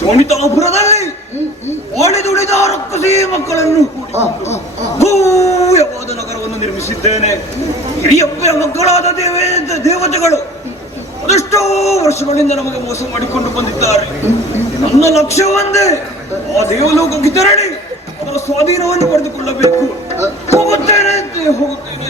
ಸೋನಿತಾಪುರದಲ್ಲಿ ಒಡೆದುಳಿದ ರಕ್ಕಸಿ ಮಕ್ಕಳನ್ನು ಭೂಯವಾದ ನಗರವನ್ನು ನಿರ್ಮಿಸಿದ್ದೇನೆ. ಹಿರಿಯಪ್ಪರ ಮಕ್ಕಳಾದ ದೇವತೆಗಳು ಅದೆಷ್ಟೋ ವರ್ಷಗಳಿಂದ ನಮಗೆ ಮೋಸ ಮಾಡಿಕೊಂಡು ಬಂದಿದ್ದಾರೆ. ನನ್ನ ಲಕ್ಷ್ಯ ಒಂದೇ, ಆ ದೇವಲೋಕಕ್ಕೆ ತೆರಳಿ ಅದರ ಸ್ವಾಧೀನವನ್ನು ಪಡೆದುಕೊಳ್ಳಬೇಕು. ಹೋಗುತ್ತೇನೆ ಹೋಗುತ್ತೇನೆ.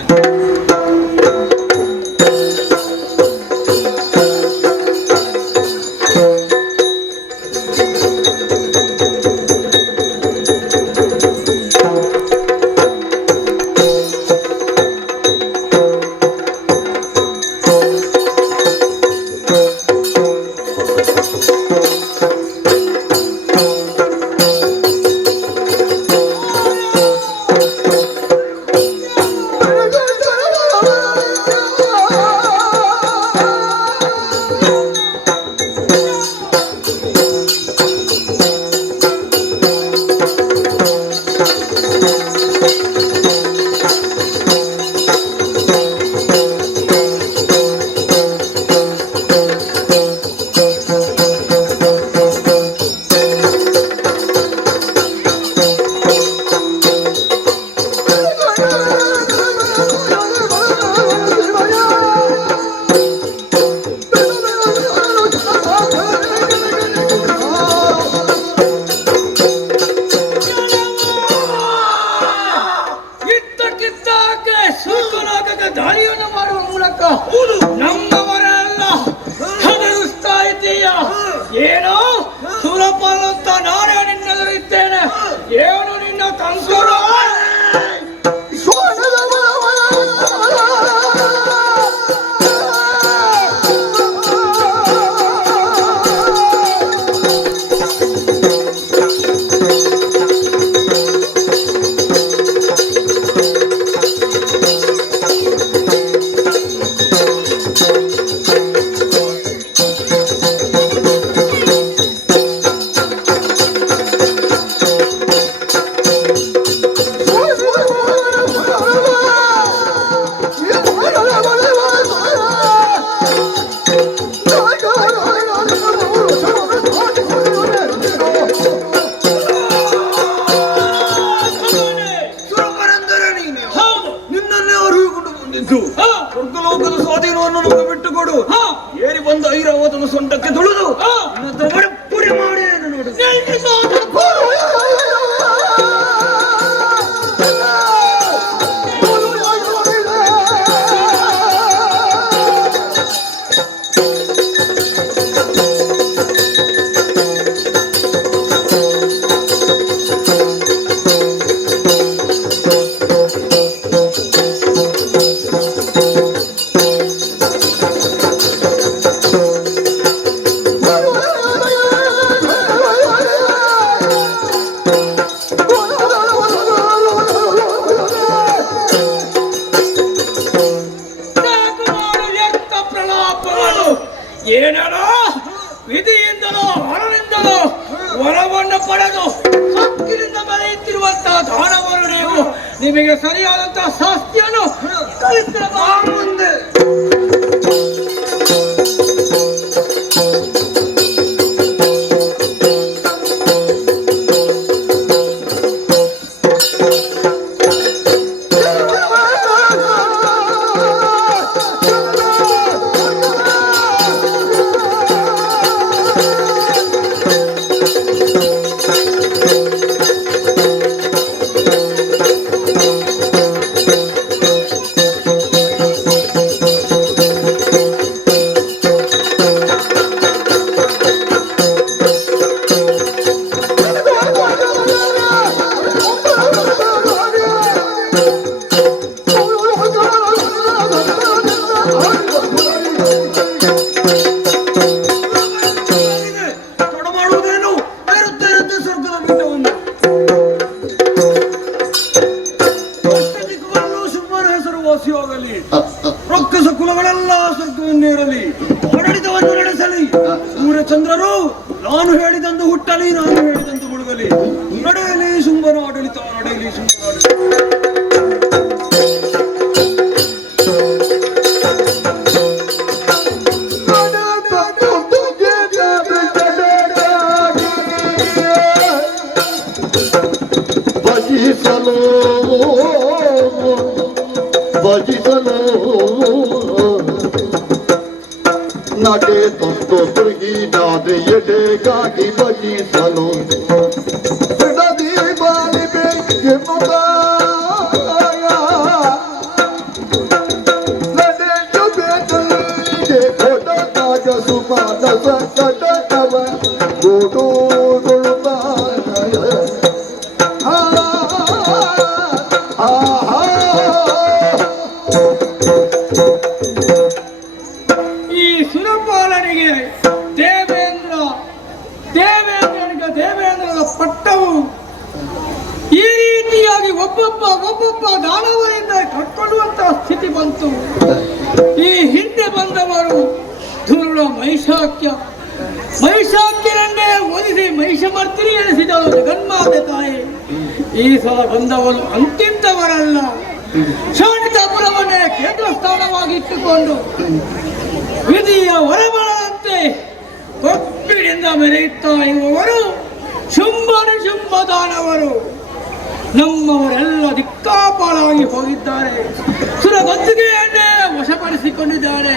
ಬಂದಿದ್ದು ಸ್ವರ್ಗಲೋಕದ ಸ್ವಾಧೀನವನ್ನು ನಮಗೆ ಬಿಟ್ಟುಕೊಡು. ಏರಿ ಬಂದ ಐರಾವತನ ಸೊಂಟಕ್ಕೆ ತುಳಿದು ಪುಡಿ ಮಾಡಿ ನೋಡು. ಏನೋ ವಿಧಿಯಿಂದಲೋ ಹೊರನಿಂದಲೋ ವರವನ್ನು ಪಡೆದು ಸೊಕ್ಕಿನಿಂದ ಬೆಳೆಯುತ್ತಿರುವಂತಹ ದಾನವರು ನೀವು. ನಿಮಗೆ ಸರಿಯಾದಂತಹ ಶಾಸ್ತಿಯನ್ನು ಕಲಿಸಿರಬಾರದು. ರೊಕ್ಕಸ ಕುಲಗಳೆಲ್ಲ ಸ್ವರ್ಗವನ್ನೇರಲಿ, ಆಡಳಿತವನ್ನು ನಡೆಸಲಿ. ಸೂರ್ಯಚಂದ್ರರು ನಾನು ಹೇಳಿದಂದು ಹುಟ್ಟಲಿ, ನಾನು ಹೇಳಿದಂದು ಮುಳುಗಲಿ. ನಡೆಯಲಿ ಶುಂಭನ ಆಡಳಿತ, ನಡೆಯಲಿ ಶುಂಭನ ಆಡಳಿತ. ನಡೆ ತೊಂದು ತುರುಗಿದಾದ್ರೆ ಎಡೆಗಾಗಿ ಬಜಿಸಲು ಬಿಡದಿ ಬಾಲಿಬೇಕೆನ್ನುತ್ತ ನಡೆದು ಬೇಟಲಿಗೆ ಕೊಡದಾಗ ಸುಮಾನ ಸಂಕಟವ ಗೂಡುಗೊಳ್ಳುತ್ತ ದೇವೇಂದ್ರನ ಪಟ್ಟವು ಈ ರೀತಿಯಾಗಿ ಒಬ್ಬೊಬ್ಬ ದಾನವರಿಂದ ಕಟ್ಕೊಳ್ಳುವಂತಹ ಸ್ಥಿತಿ ಬಂತು. ಈ ಹಿಂದೆ ಬಂದವರು ಧುರುಳ ಮಹಿಷಾಕ್ಯರನ್ನೇ ಒಲಿಸಿ ಮಹಿಷಮರ್ದಿನಿ ಎನಿಸಿದಳು ಜಗನ್ಮಾತೆ ತಾಯಿ. ಈ ಸಲ ಬಂದವರು ಅಂತಿಂತವರಲ್ಲ, ಶೋಣಿತಾಪುರವನ್ನೇ ಕೇಂದ್ರ ಸ್ಥಾನವಾಗಿಟ್ಟುಕೊಂಡು ವಿಧಿಯ ಹೊರಬರದಂತೆ ಕೊಪ್ಪಿನಿಂದ ಮೆರೆಯುತ್ತಾ ಇರುವವರು ಶುಂಭದಾನವರು. ನಮ್ಮವರೆಲ್ಲ ದಿಕ್ಕಾಪಾಲಾಗಿ ಹೋಗಿದ್ದಾರೆ, ಸುರಗದ್ದುಗೆಯನ್ನೇ ವಶಪಡಿಸಿಕೊಂಡಿದ್ದಾರೆ.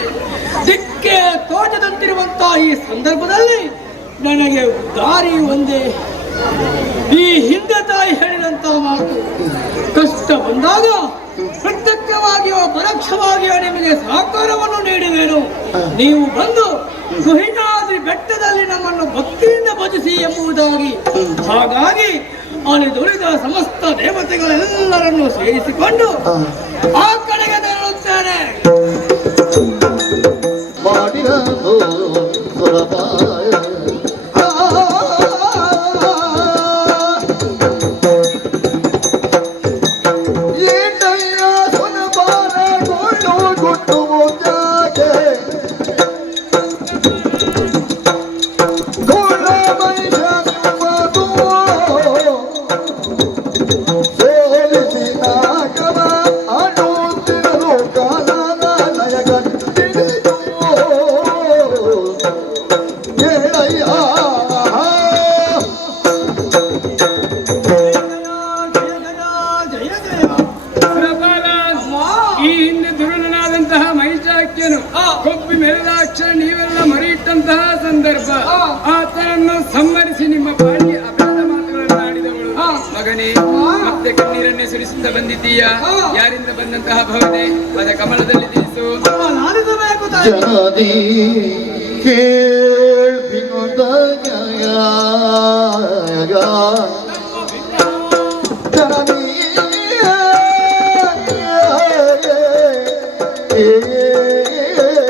ದಿಕ್ಕೆ ತೋಚದಂತಿರುವಂತಹ ಈ ಸಂದರ್ಭದಲ್ಲಿ ನನಗೆ ದಾರಿ ಒಂದೇ. ಈ ಹಿಂದೆ ತಾಯಿ ಹೇಳಿದಂತಹ ಮಾತು, ಕಷ್ಟ ಬಂದಾಗ ಪ್ರತ್ಯಕ್ಷವಾಗಿಯೋ ಪರೋಕ್ಷವಾಗಿಯೋ ನಿಮಗೆ ಸಹಕಾರವನ್ನು ನೀಡಿದೆನು. ನೀವು ಬಂದು ಸುಹಿನಾದ್ರಿ ಬೆಟ್ಟದಲ್ಲಿ ನಮ್ಮನ್ನು ಭಕ್ತಿಯಿಂದ ಭಜಿಸಿ ಎಂಬುದಾಗಿ. ಹಾಗಾಗಿ ಅಲಿದುಳಿದ ಸಮಸ್ತ ದೇವತೆಗಳೆಲ್ಲರನ್ನು ಸೇರಿಸಿಕೊಂಡು ಆ ಕಡೆಗೆ ತೆರಳುತ್ತೇನೆ. ಸಂದರ್ಭ ಆತನನ್ನು ಸಂಹರಿಸಿ ನಿಮ್ಮ ಬಾಳಿಗೆ ಅಪರಾಧ ಮಾತುಗಳನ್ನು ಆಡಿದವಳು ಮಗನೇ ಮತ್ತೆ ಕಣ್ಣೀರನ್ನೇ ಸುರಿಸುತ್ತಾ ಬಂದಿದ್ದೀಯಾ ಯಾರಿಂದ ಬಂದಂತಹ ಭವನೆ ಅದ ಕಮಲದಲ್ಲಿ ತಿಳಿಸು ನಾನಿಸಬೇಕು ತಾಯಿ. ಜನದಿ ಕೇಳ್ಬಿನುದ ನ್ಯಾಯ ಜನನಿ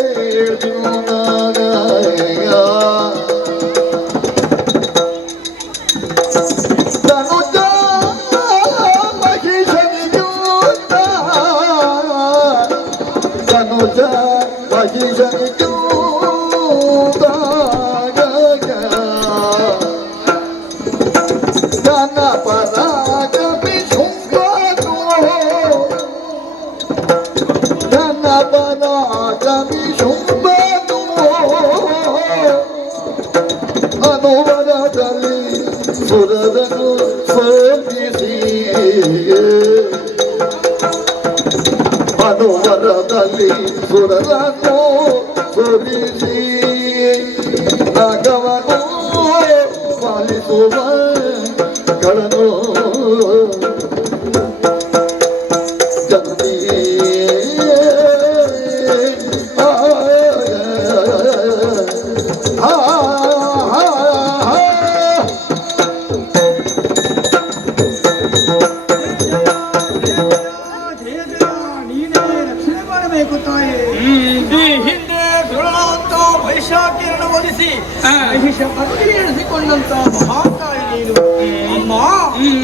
ಕೇಳ್ಬಿನುದ ನ್ಯಾಯ ತನುಜ ಮಹಿಷನಿಯೂತ ತನುಜ ಮಹಿಷನಿಯೂತ ಜನ ಪರಾಗಮಿ ಶುಂಭನು ಜನ ಪರಾಗಮಿ ಶುಂಭನು ಅನುವರದಲ್ಲಿ ಸುರದನು ಸೋಲಿಸಿ ಅನುವರದಲ್ಲಿ ಸುರದನು ಸೋಲಿಸಿ ನಾಗವನು ಪಾಲಿಸುವ ಗಳನು ಜನನಿ ನೀನೇ ರಕ್ಷಣೆ ಮಾಡಬೇಕು ತಾಯಿ. ಈ ಹಿಂದೆ ದುರುಳಾದಂತ ವೈಶಾಖಿಯನ್ನು ಒಲಿಸಿ ಮಹಿಷ ಪತ್ನಿ ಎಣಿಸಿಕೊಂಡಂತ ಮಹಾಕಾಯಿ ನೀನು. ಅಮ್ಮ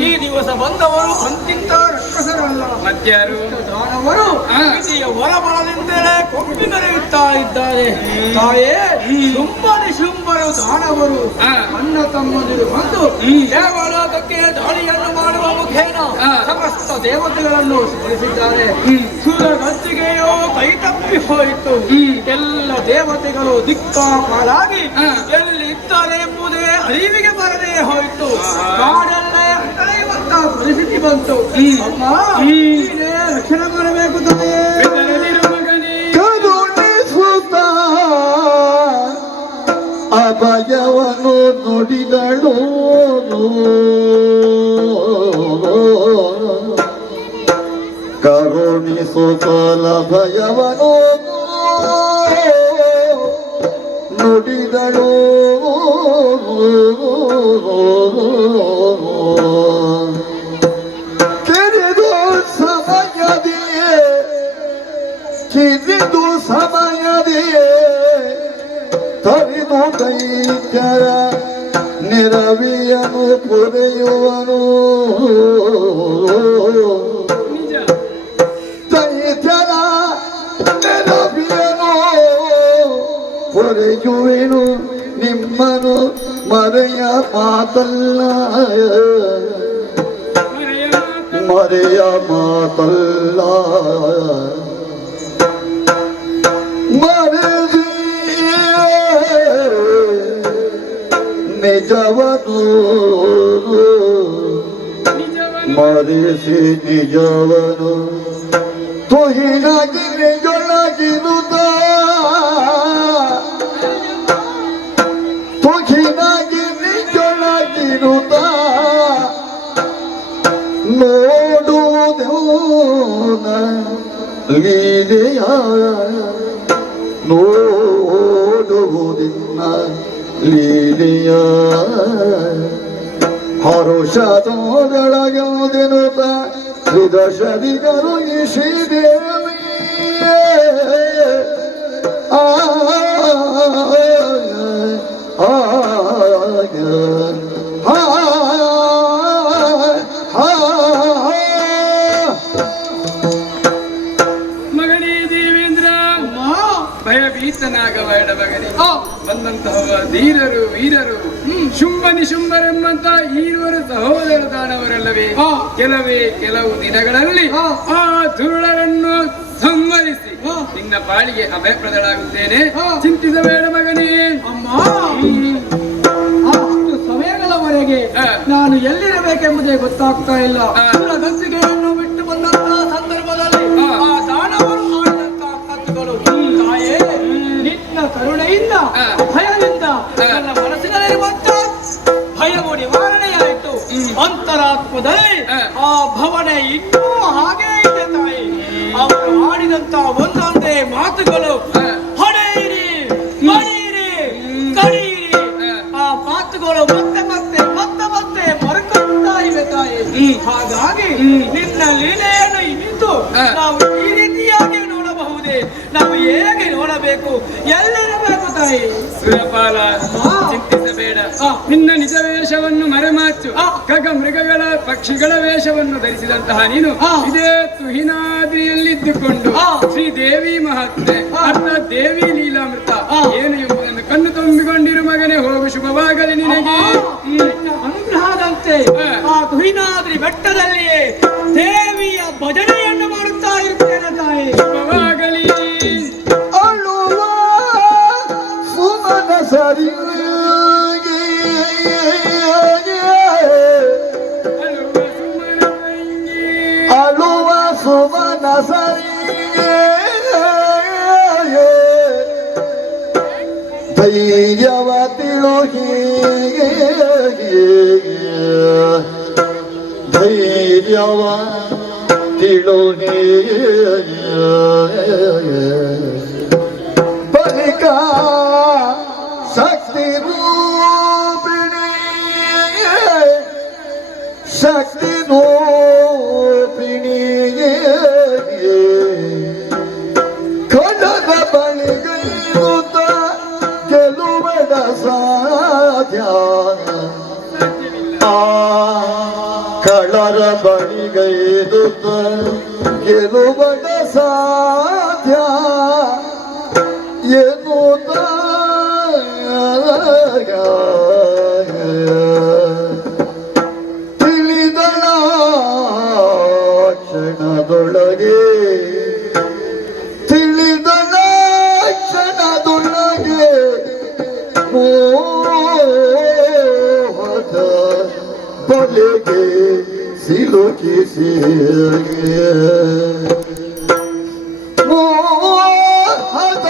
ಈ ದಿವಸ ಬಂದವರು ಅಂತಿಂತ ರಕ್ಕಸರಲ್ಲ, ಮತ್ಯಾರು ದಾನವರು ವಿಧಿಯ ಹೊರಬಲದಿಂದಲೇ ಕೊಬ್ಬಿ ಮೆರೆಯುತ್ತಾ ಇದ್ದಾರೆ ತಾಯೇ. ಶುಂಭನಿ ಶುಂಭರು ದಾನವರು ಅಣ್ಣ ತಮ್ಮಂದಿರು ಬಂದು ದೇವಲೋಕಕ್ಕೆ ದಾಳಿಯನ್ನು ಮಾಡುವ ಮುಖೇನ ಸಮಸ್ತ ದೇವತೆಗಳನ್ನು ಸ್ಮರಿಸಿದ್ದಾರೆ. ಸುರಗತ್ತಿಗೆಯೋ ಕೈ ತಪ್ಪಿ ಹೋಯಿತು. ಎಲ್ಲ ದೇವತೆಗಳು ದಿಕ್ಕಾಪಾಲಾಗಿ ಎಲ್ಲಿ ಇದ್ದಾರೆ ಎಂಬುದೇ ಅರಿವಿಗೆ ಬರದೇ ಹೋಯಿತು. ಕಾಡಲ್ಲೇ ಅಳೆಯುವಂತ ಪರಿಸ್ಥಿತಿ ಬಂತು. ಅಮ್ಮ ನೀನೇ ರಕ್ಷಣೆ ಮಾಡಬೇಕು ತಾಯೇ. ಕರುಣಿಸುತ್ತ ಅಭಯವನ್ನು ನುಡಿದಳು ಕರುಣಿಸುತ್ತ ಭಯವನು ನುಡಿದಳು ಕಿರಿದು ಸಮಯದಿಯೇ ಕಿರಿದು ಸಮಯದಿಯೇ ತರಿದು ದೈತ್ಯರ ನಿರವಿಯನು ಪುರೆಯುವನು ದೈತ್ಯರ ನಿರವಿಯನು ಪುರೆಯುವೆನು ನಿಮ್ಮನು ಮರೆಯ ಮಾತಲ್ಲ ಮರೆಯ ಮಾತಲ್ಲ ಮರೆದಿ ನಿಜವನು ಮರೆಸಿ ನಿಜವನು ತುಹಿನಾಗಿ ನಿಜೊಳಗಿರುತ್ತ ತುಹಿನಾಗಿ ನಿಜೊಳಗಿರುತ್ತ ನೋಡುವುದೇನ ಲೀಲೆಯ ನೋಡುವುದಿನ್ನ ಲೀಲೆಯ ಹರುಷದೊಳಗೆನುತ ತ್ರಿದಶದಿಗರು ಇಶಿ ದೇವಿ ಆ ಮಗನೇ ದೇವೇಂದ್ರ ಭಯಭೀತನಾಗಬೇಡ ಮಗನೇ. ಬಂದಂತಹ ಧೀರರು ವೀರರು ಶುಂಭ ನಿಶುಂಭರೆಂಬಂತ ಈರುವರು ಸಹೋದರ ದಾನವರಲ್ಲವೇ ಕೆಲವು ದಿನಗಳಲ್ಲಿ ಆ ದುರುಳರನ್ನು ಸಂಹರಿಸಿ ನಿನ್ನ ಬಾಳಿಗೆ ಅಭಯಪ್ರದಳಾಗುತ್ತೇನೆ. ಚಿಂತಿಸಬೇಡ ಮಗನೇ. ಅಮ್ಮ ಅಷ್ಟು ಸಮಯಗಳವರೆಗೆ ನಾನು ಎಲ್ಲಿರಬೇಕೆಂಬುದೇ ಗೊತ್ತಾಗ್ತಾ ಇಲ್ಲ. ಗದ್ದಿಗೆಯನ್ನು ಬಿಟ್ಟು ಬಂದಂತಹ ಸಂದರ್ಭದಲ್ಲಿ ಆ ದಾನವರು ಮಾಡಿದಂತಹ ಕತ್ತುಗಳು ತಾಯೇ ನಿನ್ನ ಕರುಣೆಯಿಂದ ಭಯದಿಂದ ಸಂದರ್ಭದಲ್ಲಿ ಆ ಭವನೆ ಇನ್ನೂ ಹಾಗೇ ಇದೆ ತಾಯಿ. ಅವರು ಆಡಿದಂತ ಒಂದೊಂದೇ ಮಾತುಗಳು ಹೊಡೆಯಿರಿ, ಮಳೆಯಿರಿ, ಕಡಿಯಿರಿ, ಆ ಮಾತುಗಳು ಮತ್ತೆ ಮತ್ತೆ ಮತ್ತೆ ಮತ್ತೆ ಮರುಕುತ್ತಾ ಇವೆ ತಾಯಿ. ಹಾಗಾಗಿ ನಿನ್ನ ಲೀಲೆಯನ್ನು ಇದ್ದು ನಾವು ಈ ರೀತಿಯಾಗಿ ನೋಡಬಹುದೇ? ನಾವು ಹೇಗೆ ನೋಡಬೇಕು, ಎಲ್ಲಿರಬೇಕು ತಾಯಿ? ಸುರಪಾಲ, ಚಿಂತಿಸಬೇಡ. ನಿನ್ನ ನಿಜ ವೇಷವನ್ನು ಮರೆಮಾಚು. ಖಗ ಮೃಗಗಳ ಪಕ್ಷಿಗಳ ವೇಷವನ್ನು ಧರಿಸಿದಂತಹ ನೀನು ಇದೇ ತುಹಿನಾದ್ರಿಯಲ್ಲಿದ್ದುಕೊಂಡು ಶ್ರೀದೇವಿ ಮಹಾತ್ಮೆ ಅರ್ಥಾತ್ ದೇವಿ ಲೀಲಾಮೃತ ಏನು ಎಂಬುದನ್ನು ಕಣ್ಣು ತುಂಬಿಕೊಂಡಿರು ಮಗನೇ. ಹೋಗು, ಶುಭವಾಗಲಿ ನಿನಗೆ. ಅನುಗ್ರಹದಂತೆ ಆ ತುಹಿನಾದ್ರಿ ಬೆಟ್ಟದಲ್ಲಿಯೇ ದೇವಿಯ ಭಜನೆಯನ್ನು ಮಾಡುತ್ತಾ ಇರ್ತೇನೆ ತಾಯಿ. ಶುಭವಾಗಲಿ. ಅಳುವ ಸುಮನ ಸರಿಗೆ ಅಳುವ ಸುಮನ ಸರಿಗೆ ಧೈರ್ಯವ ತಿಳುಗಿ ಧೈರ್ಯವ ತಿಳುಗಿ ಬಳಿಕ ಶಕ್ತಿ ರೂಪಿಣಿ ಶಕ್ತಿ ರೂಪಿಣಿ ಕಡದ ಬಳಿಗೈರುತ್ತ ಗೆಲುವಡ ಸಾಧ್ಯ. ಆ ಕಳರ ಬಳಿಗೈರುತ್ತ ಗೆಲುವಡ ಸಾಧ್ಯ ಎನ್ನುತ್ತ ತಿಳಿದಳ ಕ್ಷಣದೊಳಗೆ ತಿಳಿದಳ ಕ್ಷಣದೊಳಗೆ ಮೋಹದ ಬಲೆಗೆ ಸಿಲುಕಿಸಿ ಮೋಹದ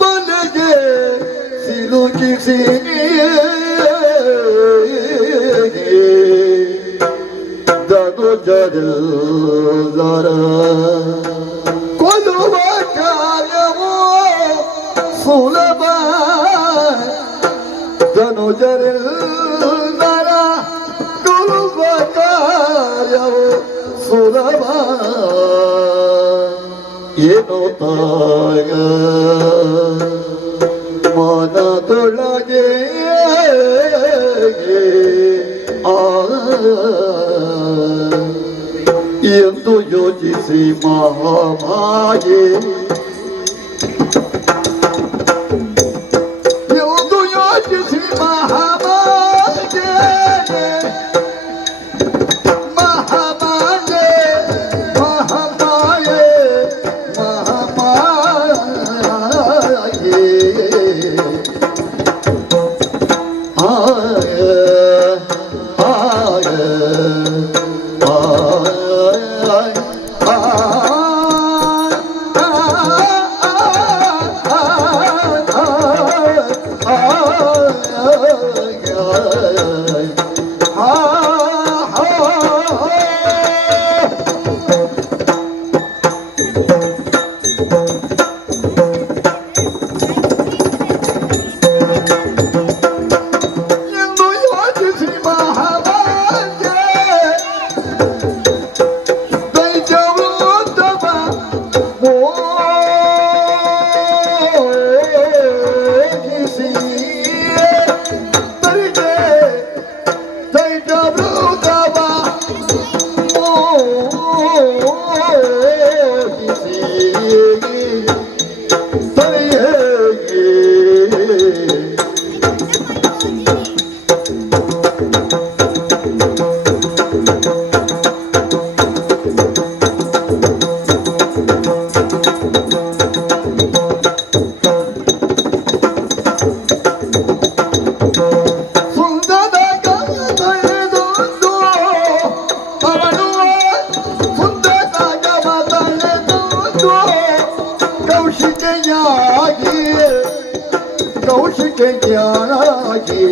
ಬಲೆಗೆ ಸಿಲುಕಿಸಿ ಧನುಜರ ಕೊಲ್ಲುವ ಕಾರ್ಯವೋ ಸುಲಭ. ಧನುಜರ ಕೊಲ್ಲುವ ಕಾರ್ಯವೋ ಸುಲಭ. ಏನು ತಾಯ ಮನದೊಳಗೆ ಎಂದು ಯೋಚಿಸಿ ಮಹಾಮಾಯೆ ಎಂದು ಯೋಚಿಸಿ ಮಹಾಮಾಯೆ ಮಹಾಮಾಯೆ ಮಹಾಮಾಯೆ ಮಹಾಮಾಯೆ ಕೌಶಿಕೆಯಾಗಿ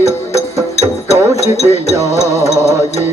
ಕೌಶಿಕೆಯಾಗಿ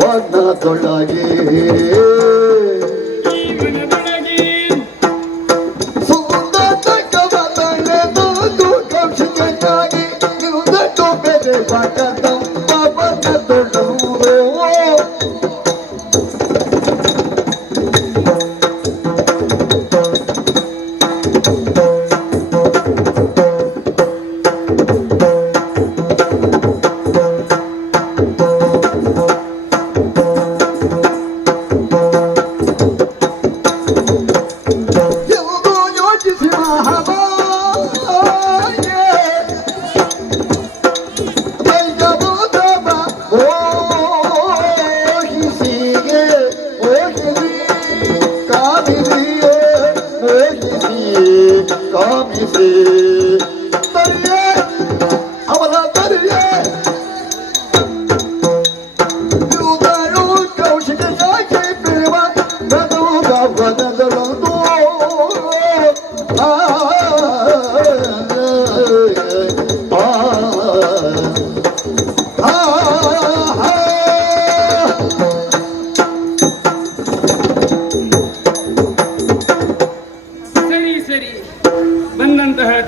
ವನದೊಳಗೆ ಈ ಮನದೊಳಗೆ ಸುಂದರ ಕವತನೆದು ಕೌಶಿಕೆಯಾಗಿ ನಿರುದಟ್ಟು ಬೆಲೆ ಪಕದಂಬ ವನದೊಳಗೆ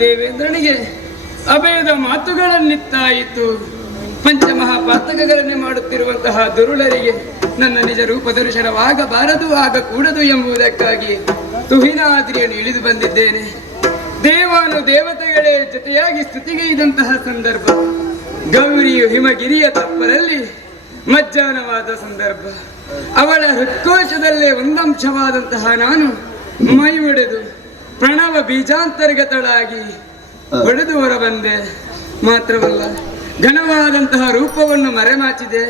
ದೇವೇಂದ್ರನಿಗೆ ಅಭಯದ ಮಾತುಗಳನ್ನಿತ್ತಾಯಿತು. ಪಂಚಮಹಾಪಾತಕಗಳನ್ನೇ ಮಾಡುತ್ತಿರುವಂತಹ ದುರುಳರಿಗೆ ನನ್ನ ನಿಜ ರೂಪ ದರ್ಶನವಾಗಬಾರದು, ಆಗ ಕೂಡದು ಎಂಬುದಕ್ಕಾಗಿ ತುಹಿನಾದ್ರಿಯನ್ನು ಇಳಿದು ಬಂದಿದ್ದೇನೆ. ದೇವಾನು ದೇವತೆಗಳೇ ಜೊತೆಯಾಗಿ ಸ್ತುತಿಗೈದಂತಹ ಸಂದರ್ಭ. ಗೌರಿಯು ಹಿಮಗಿರಿಯ ತಪ್ಪರಲ್ಲಿ ಮಜ್ಜಾನವಾದ ಸಂದರ್ಭ. ಅವಳ ಹೃತ್ಕೋಶದಲ್ಲೇ ಒಂದಂಶವಾದಂತಹ ನಾನು ಮೈ ಒಡೆದು ಪ್ರಣವ ಬೀಜಾಂತರ್ಗತಳಾಗಿ ಹೊಡೆದು ಹೊರ ಬಂದೆ. ಮಾತ್ರವಲ್ಲ, ಘನವಾದಂತಹ ರೂಪವನ್ನು ಮರೆಮಾಚಿದೆ.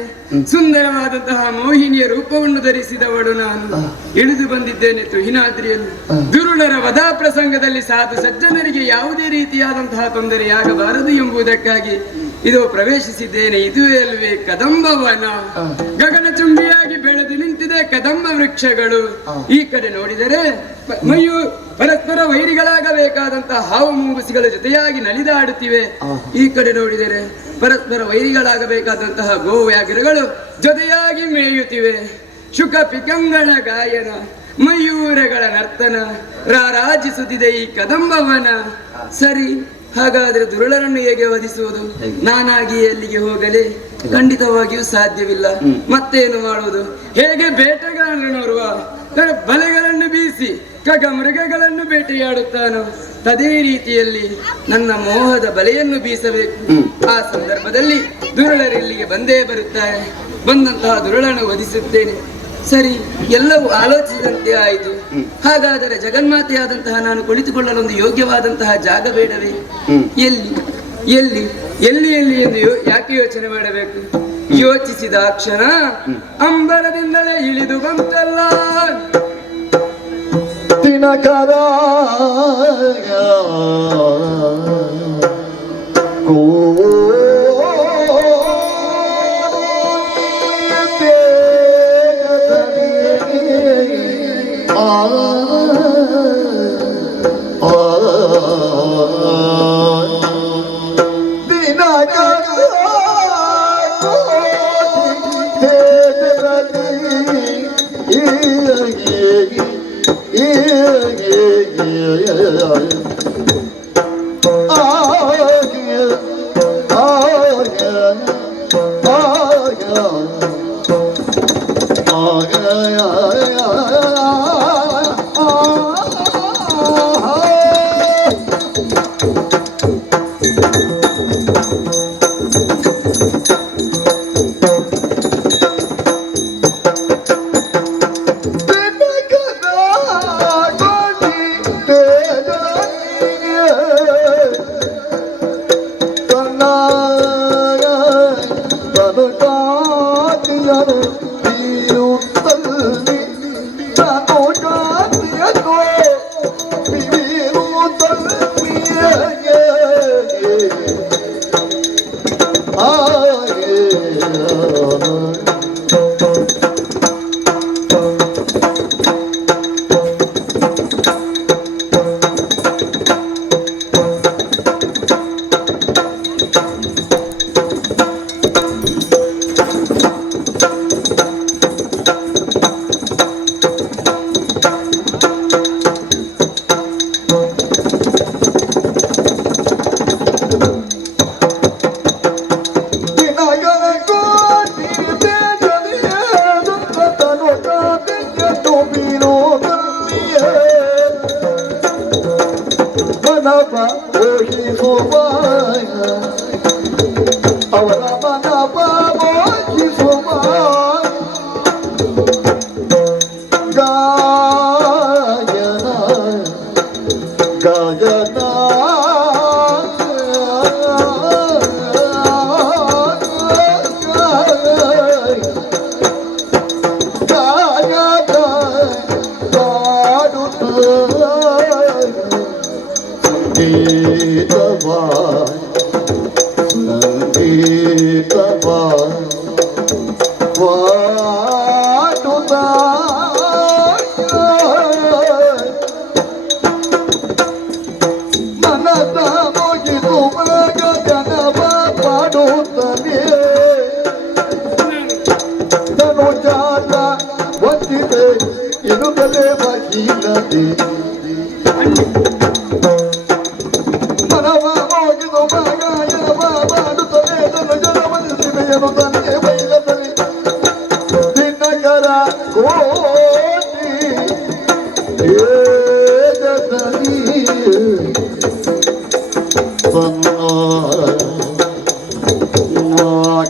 ಸುಂದರವಾದಂತಹ ಮೋಹಿನಿಯ ರೂಪವನ್ನು ಧರಿಸಿದವಳು ನಾನು ಇಳಿದು ಬಂದಿದ್ದೇನೆ ತುಹಿನಾದ್ರಿಯನ್ನು. ದುರುಳರ ವಧಾ ಪ್ರಸಂಗದಲ್ಲಿ ಸಾಧು ಸಜ್ಜನರಿಗೆ ಯಾವುದೇ ರೀತಿಯಾದಂತಹ ತೊಂದರೆಯಾಗಬಾರದು ಎಂಬುದಕ್ಕಾಗಿ ಇದು ಪ್ರವೇಶಿಸಿದ್ದೇನೆ. ಇದುವೇ ಅಲ್ವೇ ಕದಂಬವನ. ಗಗನಚುಂಬಿಯಾಗಿ ಬೆಳೆದು ನಿಂತಿದೆ ಕದಂಬ ವೃಕ್ಷಗಳು. ಈ ಕಡೆ ನೋಡಿದರೆ ಮೈಯು ಪರಸ್ಪರ ವೈರಿಗಳಾಗಬೇಕಾದಂತಹ ಹಾವು ಮುಂಗುಸಿಗಳ ಜೊತೆಯಾಗಿ ನಲಿದಾಡುತ್ತಿವೆ. ಈ ಕಡೆ ನೋಡಿದರೆ ಪರಸ್ಪರ ವೈರಿಗಳಾಗಬೇಕಾದಂತಹ ಗೋವ್ಯಾಘ್ರಗಳು ಜೊತೆಯಾಗಿ ಮೇಯುತ್ತಿವೆ. ಶುಕ ಪಿಕಂಗಳ ಗಾಯನ, ಮಯೂರಗಳ ನರ್ತನ ರಾರಾಜಿಸುತ್ತಿದೆ ಈ ಕದಂಬವನ. ಸರಿ, ಹಾಗಾದ್ರೆ ದುರುಳರನ್ನು ಹೇಗೆ ವಧಿಸುವುದು? ನಾನಾಗಿ ಎಲ್ಲಿಗೆ ಹೋಗಲಿ? ಖಂಡಿತವಾಗಿಯೂ ಸಾಧ್ಯವಿಲ್ಲ. ಮತ್ತೇನು ಮಾಡುವುದು? ಹೇಗೆ ಬೇಟೆಗಾರನು ನೋಡುವ ಬಲೆಗಳನ್ನು ಬೀಸಿ ಖಗ ಮೃಗಗಳನ್ನು ಬೇಟೆಯಾಡುತ್ತಾನೋ ಅದೇ ರೀತಿಯಲ್ಲಿ ನನ್ನ ಮೋಹದ ಬಲೆಯನ್ನು ಬೀಸಬೇಕು. ಆ ಸಂದರ್ಭದಲ್ಲಿ ದುರುಳರು ಇಲ್ಲಿಗೆ ಬಂದೇ ಬರುತ್ತಾರೆ. ಬಂದಂತಹ ದುರುಳನ್ನು ವಧಿಸುತ್ತೇನೆ. ಸರಿ, ಎಲ್ಲವೂ ಆಲೋಚಿಸಿದಂತೆ ಆಯಿತು. ಹಾಗಾದರೆ ಜಗನ್ಮಾತೆಯಾದಂತಹ ನಾನು ಕುಳಿತುಕೊಳ್ಳಲು ಒಂದು ಯೋಗ್ಯವಾದಂತಹ ಜಾಗ ಬೇಡವೇ? ಎಲ್ಲಿ ಎಲ್ಲಿ ಎಲ್ಲಿ ಎಲ್ಲಿ ಎಂದು ಯಾಕೆ ಯೋಚನೆ ಮಾಡಬೇಕು? ಯೋಚಿಸಿದ ಕ್ಷಣ ಅಂಬರದಿಂದಲೇ ಇಳಿದು ಬಂತಲ್ಲ ದಿನಕರ ಅವರ ಮನ ಮೋಚಿಸುವ ಗಾಯನ ಗಾಯನ ಇರುಗಲೇ ಬಕೀಲದೆ ಮನವ ಮೋಗಿದು ಮಗಾಯನ ಮಾಡುತ್ತಲೇ ತನ್ನ ಜನವನ್ನು ಸಿಮೆಯನು ತನ್ನೇ ಬೈಲದಲ್ಲಿ ದಿನಕರ ಕೋಟಿ ತೇಜದಲ್ಲಿ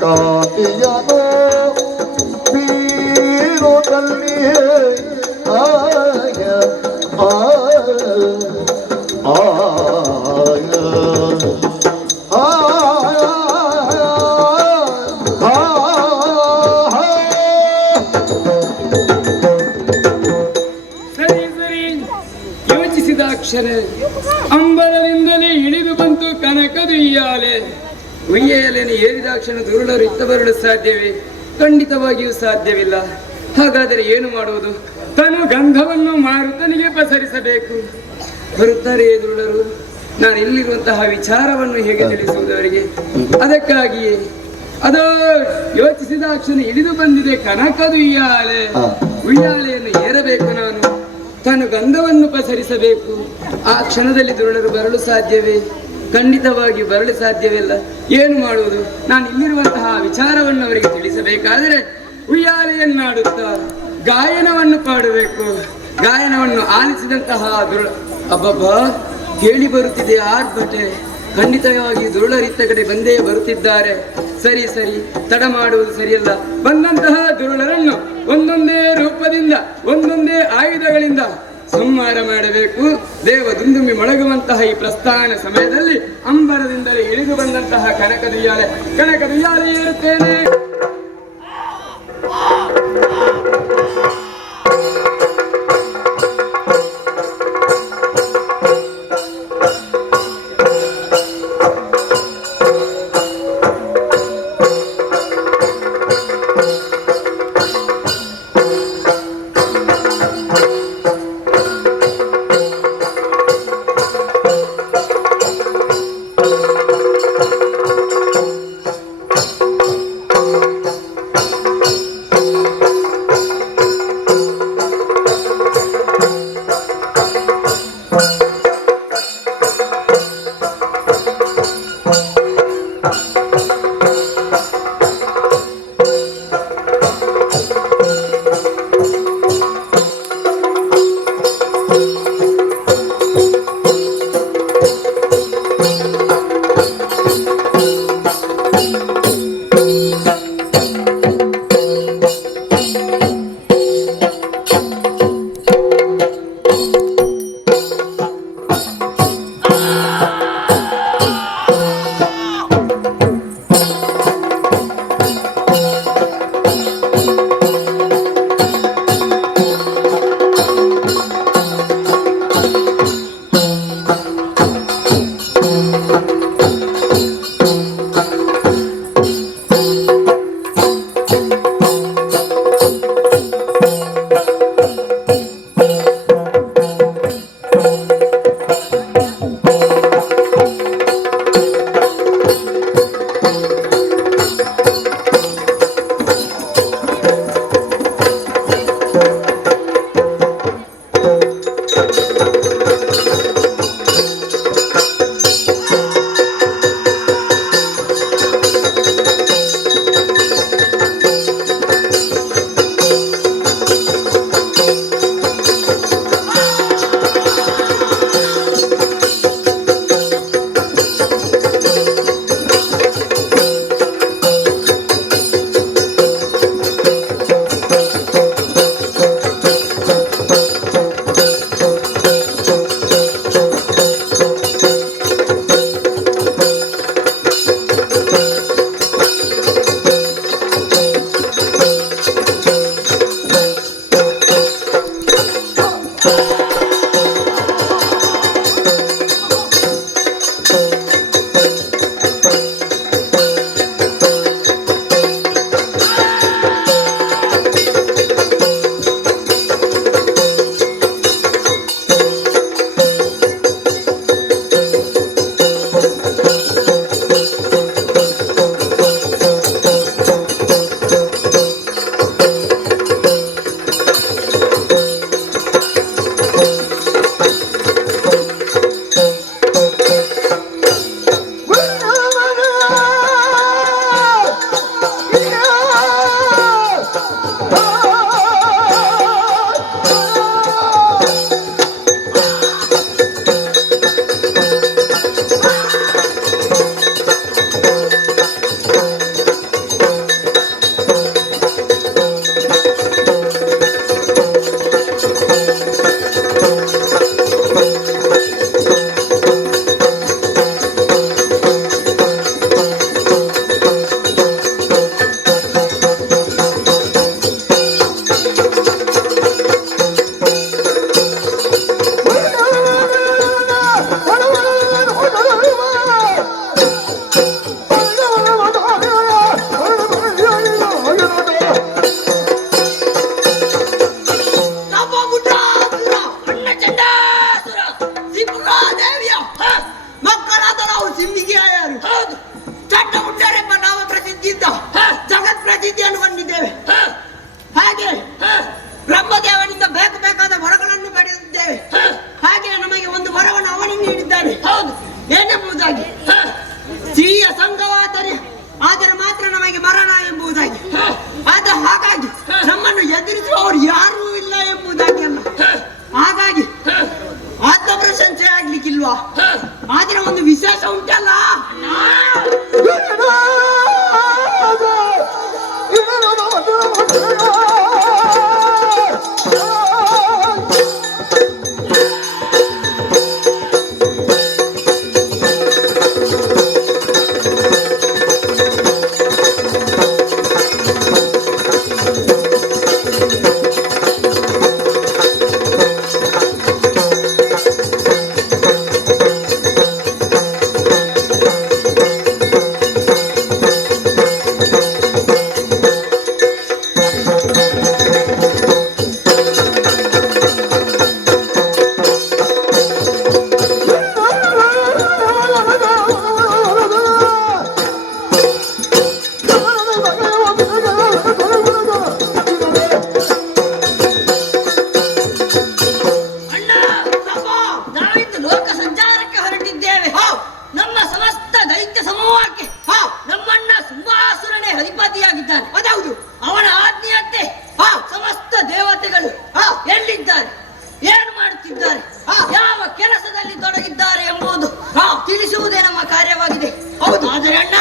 ಕಾತಿಯನು ಬೀರುದಲ್ಲಿ ಆಯ ಸರಿ ಸರಿ ಯೋಚಿಸಿದ ಅಕ್ಷರ ಅಂಬರದಿಂದಲೇ ಇಳಿದು ಬಂತು ಕನಕದು ಉಯ್ಯಾಲೆ. ಉಯ್ಯಾಲೆಯನ್ನು ಏರಿದಾಕ್ಷಣ ದುರುಳರು ಇತ್ತ ಬರಲು ಸಾಧ್ಯವೇ? ಖಂಡಿತವಾಗಿಯೂ ಸಾಧ್ಯವಿಲ್ಲ. ಹಾಗಾದರೆ ಏನು ಮಾಡುವುದು? ತನು ಗಂಧವನ್ನು ಮಾರುತನಿಗೆ ಪಸರಿಸಬೇಕು. ಬರುತ್ತಾರೆಯೇ ದುರುಳರು? ನಾನು ಇಲ್ಲಿರುವಂತಹ ವಿಚಾರವನ್ನು ಹೇಗೆ ತಿಳಿಸುವುದು ಅವರಿಗೆ? ಅದಕ್ಕಾಗಿಯೇ ಅದು ಯೋಚಿಸಿದ ಕ್ಷಣ ಇಳಿದು ಬಂದಿದೆ ಕನಕದು ಉಯ್ಯಾಲೆ. ಉಯ್ಯಾಲೆಯನ್ನು ಏರಬೇಕು ನಾನು, ತಾನು ಗಂಧವನ್ನು ಪಸರಿಸಬೇಕು. ಆ ಕ್ಷಣದಲ್ಲಿ ದುರುಳರು ಬರಲು ಸಾಧ್ಯವೇ? ಖಂಡಿತವಾಗಿ ಬರಲು ಸಾಧ್ಯವಿಲ್ಲ. ಏನು ಮಾಡುವುದು? ನಾನು ಇಲ್ಲಿರುವಂತಹ ವಿಚಾರವನ್ನು ಅವರಿಗೆ ತಿಳಿಸಬೇಕಾದರೆ ಉಯ್ಯಾಲೆಯನ್ನಾಡುತ್ತಾ ಗಾಯನವನ್ನು ಪಾಡಬೇಕು. ಗಾಯನವನ್ನು ಆಲಿಸಿದಂತಹ ಅಬ್ಬಬ್ಬ ಕೇಳಿ ಬರುತ್ತಿದೆ ಆರ್ಭಟೆ. ಖಂಡಿತವಾಗಿ ದುರುಳರಿತ್ತ ಕಡೆ ಬಂದೇ ಬರುತ್ತಿದ್ದಾರೆ. ಸರಿ ಸರಿ, ತಡ ಮಾಡುವುದು ಸರಿಯಲ್ಲ. ಬಂದಂತಹ ದುರುಳರನ್ನು ಒಂದೊಂದೇ ರೂಪದಿಂದ ಒಂದೊಂದೇ ಆಯುಧಗಳಿಂದ ಸಂಹಾರ ಮಾಡಬೇಕು. ದೇವ ದುಂದುಮಿ ಮೊಳಗುವಂತಹ ಈ ಪ್ರಸ್ಥಾನ ಸಮಯದಲ್ಲಿ ಅಂಬರದಿಂದಲೇ ಇಳಿದು ಬಂದಂತಹ ಕನಕದುಯ್ಯಾಲೆ ಏರುತ್ತೇನೆ. ಅಧಿಪತಿಯಾಗಿದ್ದಾನೆ. ಅದೌದು. ಅವನ ಆಜ್ಞೆಯಂತೆ ಸಮಸ್ತ ದೇವತೆಗಳು ಎಲ್ಲಿದ್ದಾರೆ, ಏನು ಮಾಡುತ್ತಿದ್ದಾರೆ, ಯಾವ ಕೆಲಸದಲ್ಲಿ ತೊಡಗಿದ್ದಾರೆ ಎಂಬುದು ತಿಳಿಸುವುದೇ ನಮ್ಮ ಕಾರ್ಯವಾಗಿದೆ. ಹೌದು. ಆದರೆ ಅಣ್ಣ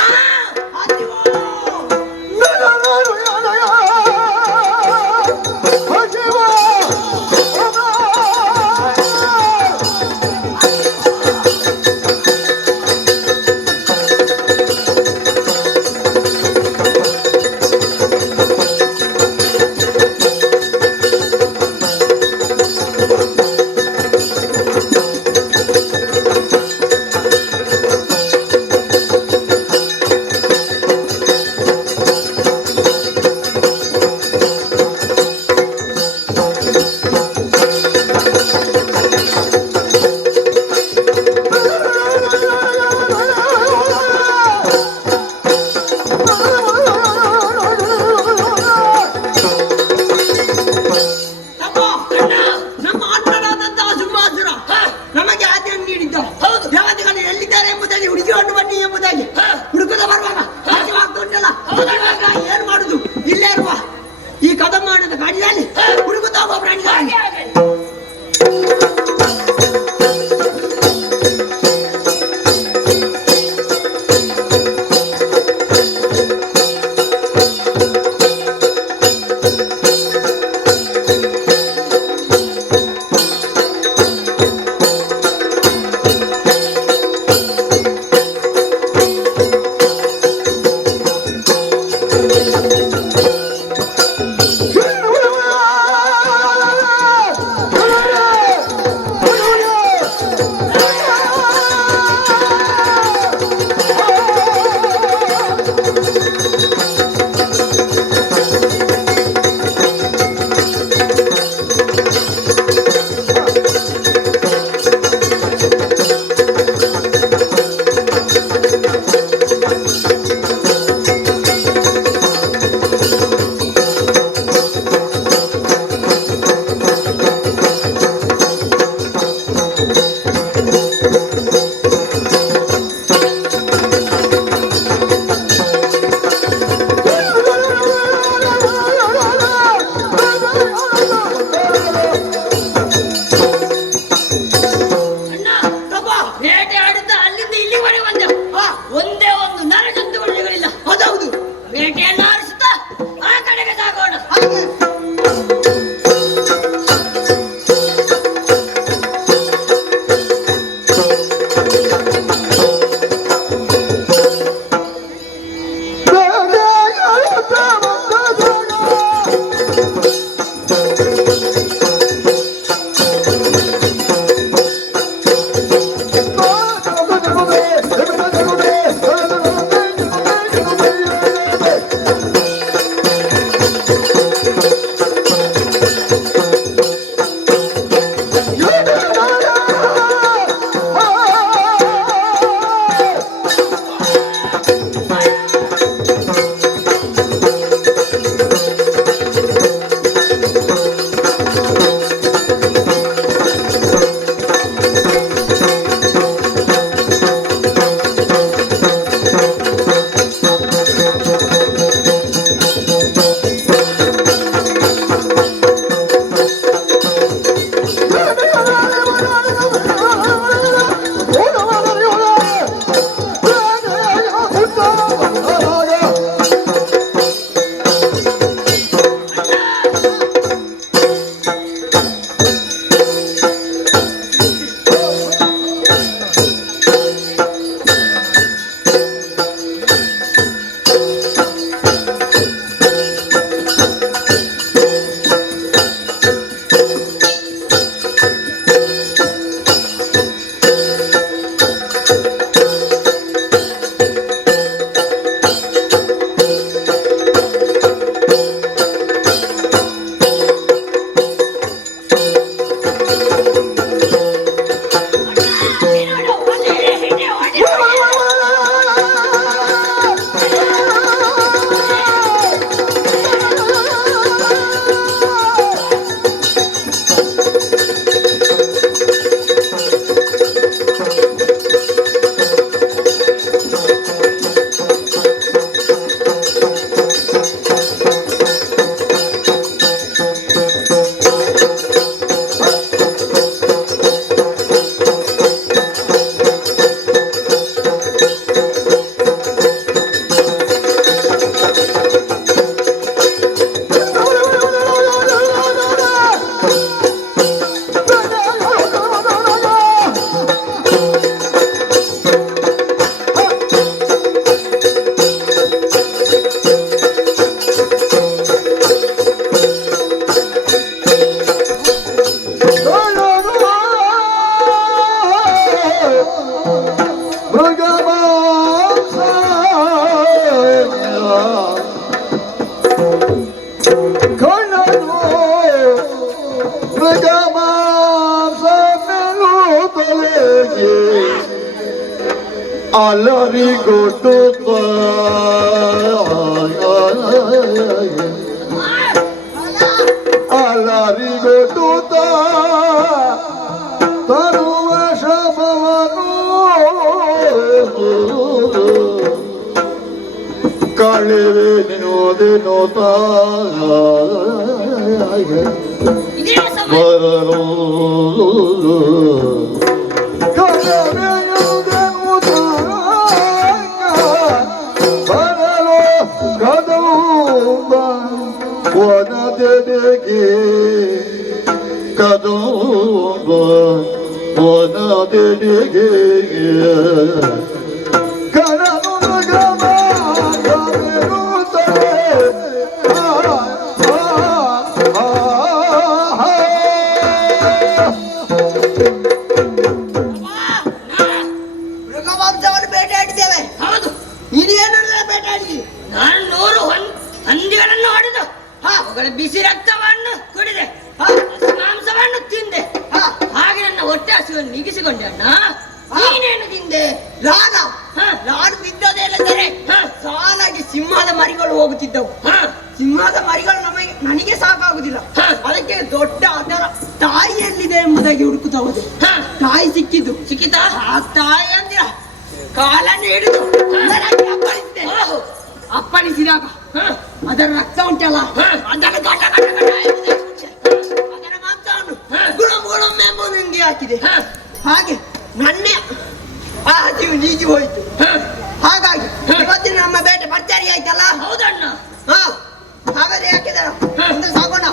ಅಲರಿಗೊಟ್ಟುತ್ತ ಅಲರಿಗೊಟ್ಟುತ್ತ ತರುವ ಶಬವನ್ನು ಕಳೆವೆ ನಿನೋದೇನೋ ಇದೇ ಸಮಯ ಬರಲು ಕಳೆವೆಯುವುದೇನು ಬರಲು ಕದೌಂಬ ವನದೆಡೆಗೆ ಕದೌಂಬ ವನದೆಡೆಗೆ ಕರನು ಗಮ ಗಮಿರುತ್ತದೆ ಮೃಗಮಾಂಸವನ್ನು ಬೇಟೆಯಾಡಿದ್ದೇವೆ. ಹೌದು, ನೀನೇನನ್ನ ಬೇಟೆಯಾಡಿ? ನಾನು 100 ಹಂದಿಗಳನ್ನು ಹೊಡೆದು ಅವುಗಳ ಬಿಸಿ ರಕ್ತವನ್ನು ಕುಡಿದೆ, ಮಾಂಸವನ್ನು ತಿಂದೆ. ಹಾಗೆ ನನ್ನ ಹೊಟ್ಟೆ ಹಸಿವನ್ನು ನೀಗಿಸಿಕೊಂಡೆ. ಅಣ್ಣ, ನೀನೇನು ತಿಂದೆ? ನಾನು ತಿದ್ದದೇನೆಂದರೆ ಸಾಲಾಗಿ ಸಿಂಹದ ಮರಿಗಳು ಹೋಗುತ್ತಿದ್ದವು. ಸಿಂಹದ ಮರಿಗಳು ನನಗೆ ಸಾಕಾಗುದಿಲ್ಲ. ಅದಕ್ಕೆ ದೊಡ್ಡ ಅದರ ತಾಯಿಯಲ್ಲಿದೆ ಎಂಬುದಾಗಿ ಹುಡುಕುತ್ತಾ ಹೋದೆ. ತಾಯಿ ಸಿಕ್ಕಿತಾ? ಆ ತಾಯಿ ಅಂದಿರ ಕಾಲನ್ನು ಹಿಡಿದು ಅಪ್ಪಳಿಸಿದೆ. ಅಪ್ಪಳಿಸಿದಾಗ ಅದರ ರಕ್ತ ಉಂಟಲ್ಲ, ಅದರ ಅದರ ಮಾಂಸವನ್ನು ಗುಳಂ ಗುಳಂ ಎಂಬ ನುಂಗಿ ಹಾಕಿದೆ. ಹಾಗೆ ನನ್ನೇ ಆ ಜೀವ ನೀಗಿ ಹೋಯಿತು. ಹಾಗಾಗಿ ಇವತ್ತಿನ ನಮ್ಮ ಬೇಟೆ ಭರ್ಜರಿ ಆಯ್ತಲ್ಲ. ಹೌದಣ್ಣ. ಹಾಗಾದ್ರೆ ಯಾಕಿದಾರ ಸಾಗೋಣ.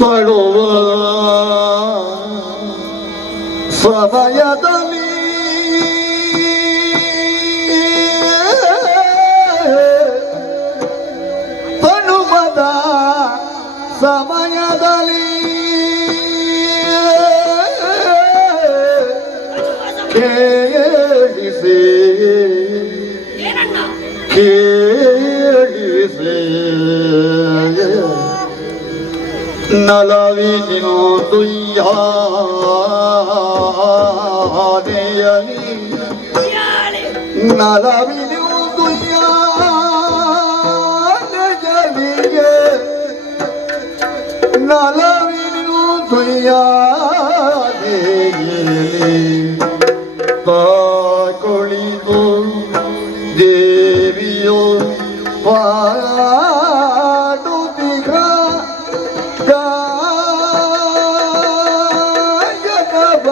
ಪಡುವ ಸಮಯದಲ್ಲಿ ಪಡುವದ ಸಮಯದಲ್ಲಿ ಕೇಳಿಸಿ ಕೇಳಿಸಿ ನಲವಿನಿನು ತುಯ್ಯಾನೆಯಲಿ ನಲವಿನಿನು ತುಯ್ಯಾನೆಯಲಿಗೆ ನಲವಿನಿನು ತುಯ್ಯಾನೆಯಲಿ ತಾಕೊಳಿತು ದೇವಿಯೋ ಪಾಡುತ್ತಿಗ ಗಾಯನವ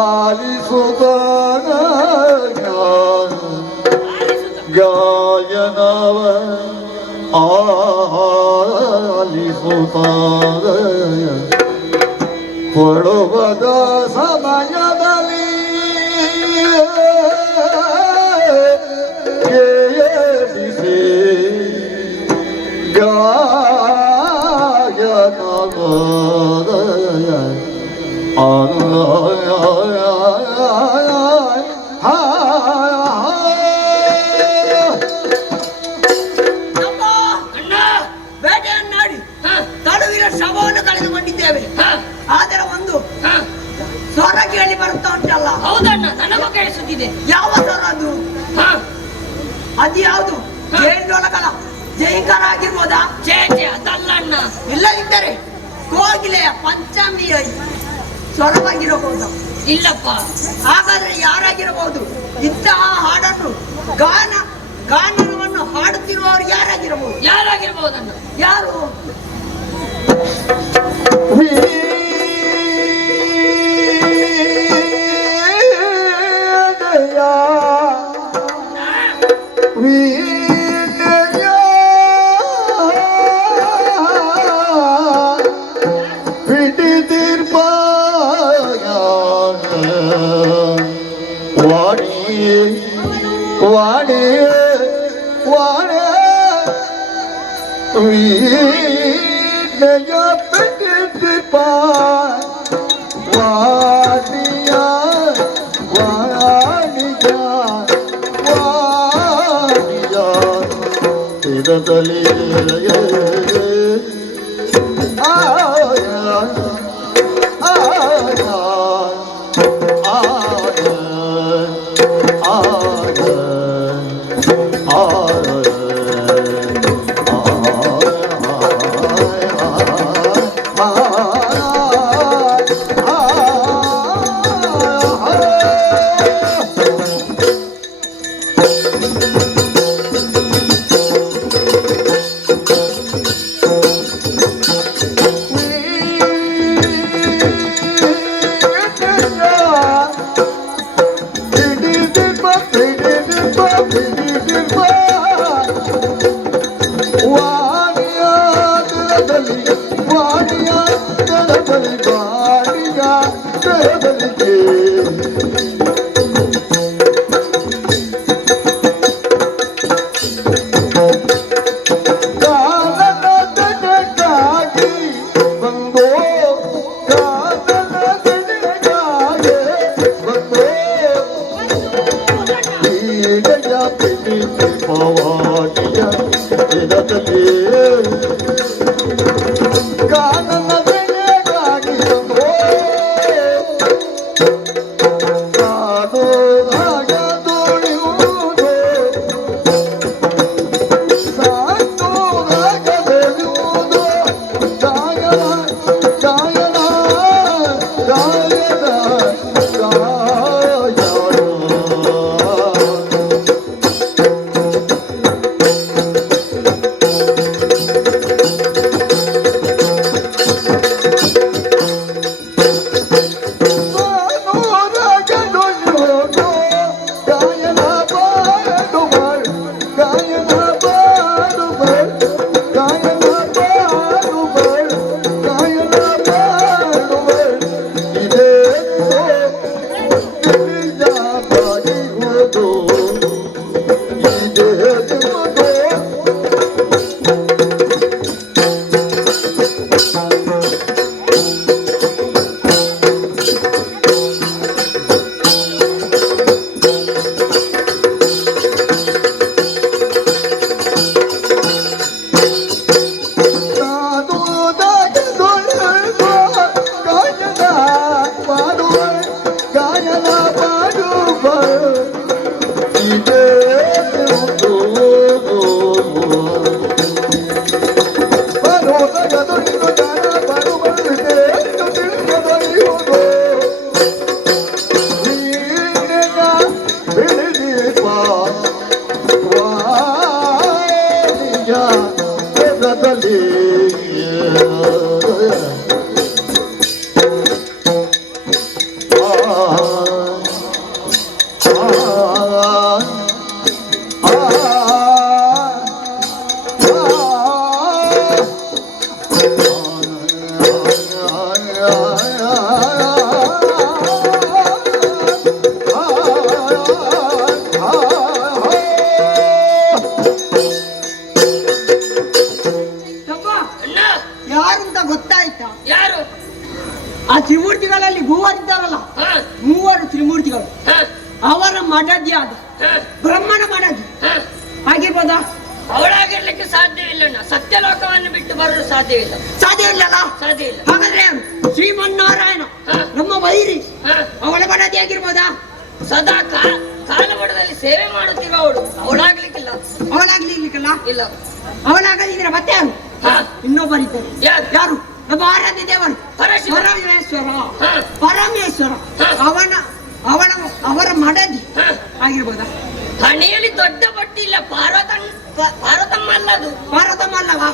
ಆಲಿಸುತ್ತಾನ ಗಾಯನವ ಆಲಿಸುತ್ತಾನ ಕೊಡುವದ ಸಮಯದಲ್ಲಿ ಕೇಳಿಸಿ ಗಾಯನವ ಬೇಟೆಯನ್ನಾಡಿ ತಳುವಿನ ಶವವನ್ನು ಕಳೆದುಕೊಂಡಿದ್ದೇವೆ. ಆದರೆ ಒಂದು ಸ್ವರ ಕೇಳಿ ಬರುತ್ತಾ ಉಂಟಲ್ಲ. ಹೌದಣ್ಣ, ನನಗೂ ಕೇಳಿಸುತ್ತಿದೆ. ಯಾವ ಸ್ವರ ಅದು? ಅದು ಯಾವುದು? ಜೇಂಡೊಳಗಲ ಜೈಕಾರ ಆಗಿರ್ಬೋದಾ? ಅದಲ್ಲ ಅಣ್ಣ. ಇಲ್ಲದಿದ್ದರೆ ಕೋಗಿಲೆಯ ಪಂಚಮಿಯ ಸ್ವರವಾಗಿರಬಹುದು. ಇಲ್ಲಪ್ಪ. ಹಾಗಾದ್ರೆ ಯಾರಾಗಿರಬಹುದು? ಇಂತಹ ಹಾಡನ್ನು ಗಾನವನ್ನು ಹಾಡುತ್ತಿರುವವರು ಯಾರಾಗಿರಬಹುದಣ್ಣ? ಯಾರು? ತೀರದಲ್ಲಿ ಯಾರಂತ ಗೊತ್ತಾಯ್ತಾ? ಯಾರು? ಆ ತ್ರಿಮೂರ್ತಿಗಳಲ್ಲಿ ಮೂವರಿದ್ದಾರಲ್ಲ, ಮೂವರು ತ್ರಿಮೂರ್ತಿಗಳು. ಅವರ ಮಡದಿಯಾದ ಬ್ರಹ್ಮನ ಮಡದಿ ಆಗಿರ್ಬೋದಾ? ಅವಳಾಗಿರ್ಲಿಕ್ಕೆ ಸಾಧ್ಯವಿಲ್ಲ. ಸತ್ಯಲೋಕವನ್ನು ಬಿಟ್ಟು ಬರಲು ಸಾಧ್ಯವಿಲ್ಲ. ಸಾಧ್ಯ ಇಲ್ಲಲ್ಲ? ಸಾಧ್ಯ ಇಲ್ಲ. ಹಾಗಾದ್ರೆ ಶ್ರೀಮನ್ನಾರಾಯಣ ನಮ್ಮ ವೈರಿ ಅವಳ ಮಡದಿ ಆಗಿರ್ಬೋದಾ? ಸದಾ ಕಾಲಮಠದಲ್ಲಿ ಸೇವೆ ಮಾಡುತ್ತೀವ ಅವಳು. ಅವಳಾಗ್ಲಿಕ್ಕಿಲ್ಲ. ಅವಳಾಗ್ಲಿಕ್ಕಿಲ್ಲ? ಇಲ್ಲ. ಅವಳಾಗದಿದ್ರೆ ಮತ್ತೆ ಯಾರು? ಇನ್ನೊಬ್ಬರಿದ್ದಾರೆ. ಯಾರು? ನಮ್ಮ ಆರಾಧ್ಯ ದೇವರು ಪರಮೇಶ್ವರ. ಪರಮೇಶ್ವರ ಅವರ ಮಡದಿ ಆಗಿರ್ಬೋದಾ? ಹಣೆಯಲ್ಲಿ ದೊಡ್ಡ ಬಟ್ಟಿ ಇಲ್ಲ. ಪಾರ್ವತಮ್ಮ ಅಲ್ಲದು. ಪಾರ್ವತಮ್ಮ ಅಲ್ಲವಾ?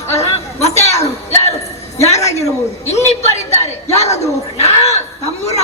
ಮತ್ತೆ ಯಾರು? ಯಾರು? ಯಾರಾಗಿರಬಹುದು? ಇನ್ನಿಬ್ಬರಿದ್ದಾರೆ. ಯಾರದು? ತಮ್ಮೂರ.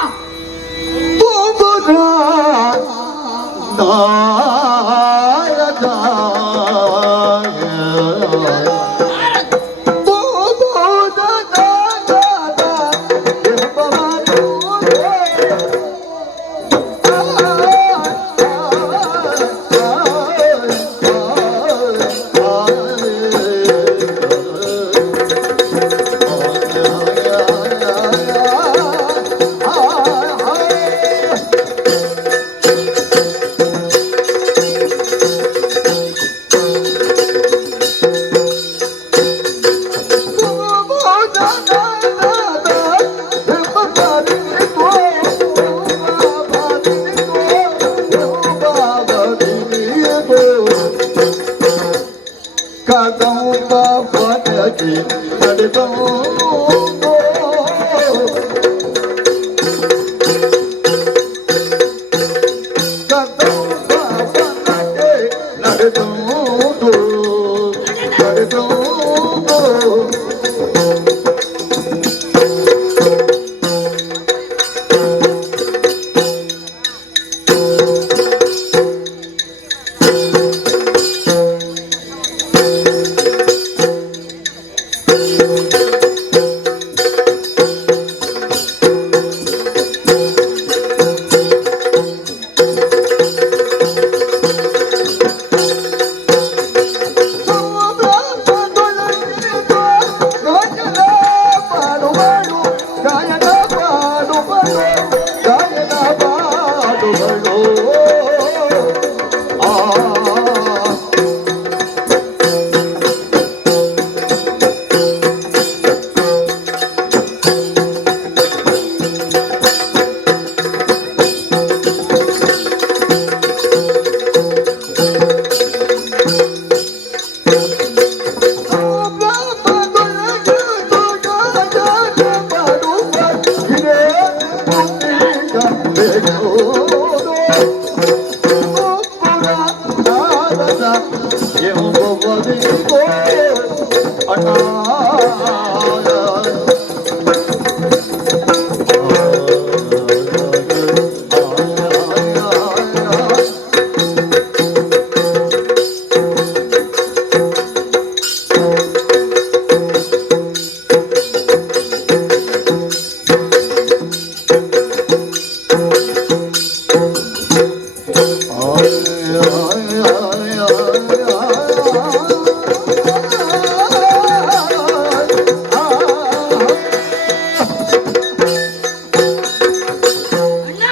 ಅಣ್ಣ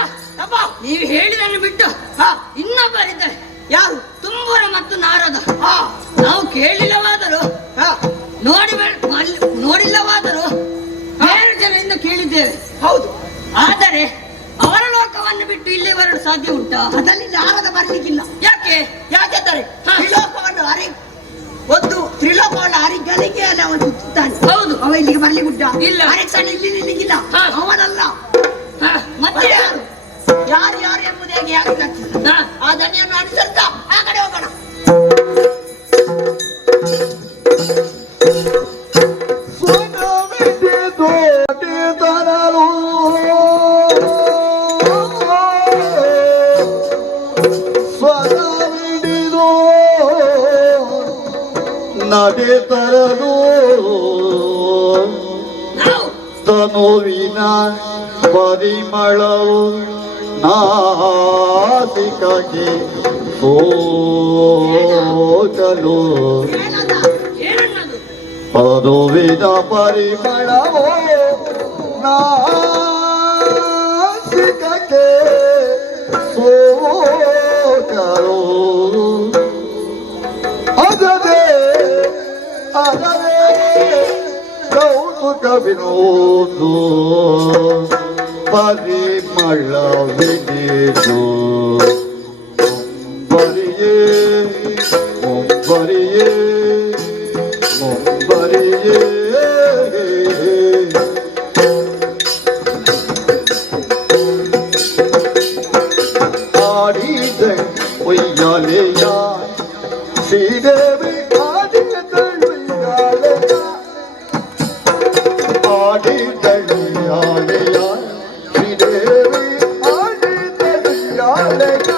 ಅಪ್ಪ ನೀವು ಹೇಳಿದನ್ನು ಬಿಟ್ಟು ಇನ್ನೊಬ್ಬರಿದ್ದಾರೆ. ಯಾರು? ತುಂಬೂರ ಮತ್ತು ನಾರದ. ಹಾ ನಾವು ಕೇಳಿಲ್ಲವಾದರೂ ಹಾ ನೋಡಿಲ್ಲವಾದರೂ ಬೇರೆ ಜನರಿಂದ ಕೇಳಿದ್ದೇವೆ. ಹೌದು. ಆದರೆ ಅವರ ಲೋಕವನ್ನು ಬಿಟ್ಟು ಇಲ್ಲಿ ಬರಲು ಸಾಧ್ಯ ಉಂಟಾ? ಅದಲ್ಲಿ ನಾರದ ಬರ್ಲಿಕ್ಕಿಲ್ಲ. ಯಾಕೆ? ಯಾಕೆಂದರೆ ಹಾ. ತ್ರಿಲೋಕವನ್ನು ಹರಿಗಳಿಗೆ ಅವನು ಸುತ್ತಾನೆ. ಹೌದು. ಅವ ಇಲ್ಲಿಗೆ ಬರ್ಲಿಕ್ಕೆ ಉಂಟ? ಇಲ್ಲ. ಅರೆಕ್ಷಣ ಇಲ್ಲಿ ನಿಲ್ಲಿಕ್ಕಿಲ್ಲ. ಹಾ. ಅವನಲ್ಲ. ಮತ್ತೆ ಯಾರು ಯಾರು ಯಾರು ಎಂಬುದು ಹೇಗೆ ಆಗ್ತದೆ? ಆ ದನಿಯನ್ನು ಅನುಸರಿಸ್ತಾ ಆ ಕಡೆ ಹೋಗೋಣ. ನಡೆ ತರಲು ನಾವು ತನುವಿನ ಪರಿಮಳವು ನಾಸಿಕಗೆ ಹೋಗಲು ಏನನ್ನದು? ತನುವಿನ ಪರಿಮಳವು ನಾಸಿಕಗೆ ಹೋಗಲು ಅದರೇ ಕೌತುಕ ವಿನೋದು ಪರಿಮಳವಿದು ಮುಂಬರಿಯೇ ಮುಂಬರಿಯೇ ಮುಂಬರಿಯೇ ಆಡಿದ ಒಯ್ಯಾಲೆಯ ಶ್ರೀದೇವಿ ಆಡಿದಳಿಯಾಲೆಯ ಶ್ರೀದೇವಿ ಆಡಿದಳಿಯಾಲೆಯ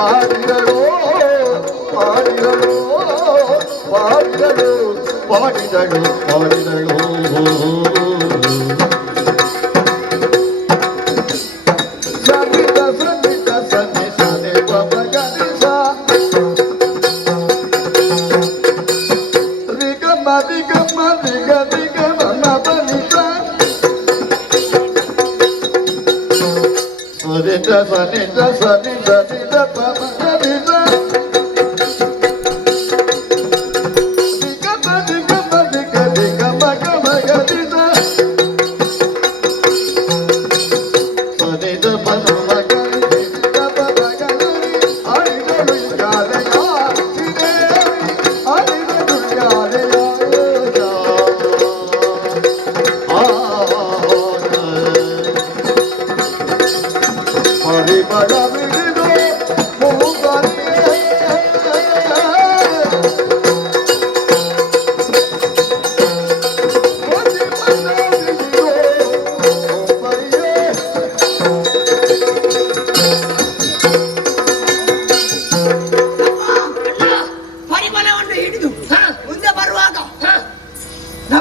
ಆಡಿದಳು ಆಡಿದಳು ಪಾಡಿದಳು ಪಾಡಿದಳು ಪಾಡಿದಳು ಸನ್ನಿಧ ಸನ್ನಿಧ ಸನ್ನಿ ಸನ್ನಿ ಪಮ ಗನಿಸ ರಿಗಮ ರಿಗಮ ರಿಗ ರಿಗಮ ಮಬನಿಸ ಸನಿಧ ಸನಿಧ ಸನಿ ಸನಿಧ ಪಮ ಗನಿಸ ರಿಗಮ ರಿಗಮ ರಿಗ ರಿಗಮ ಗಮ ಗನಿಸ ಸನಿಧ ಪಮ ಗನಿಸ ಪಮ ಗನಿ ಆಡಿದಳು ಗಾಲಯ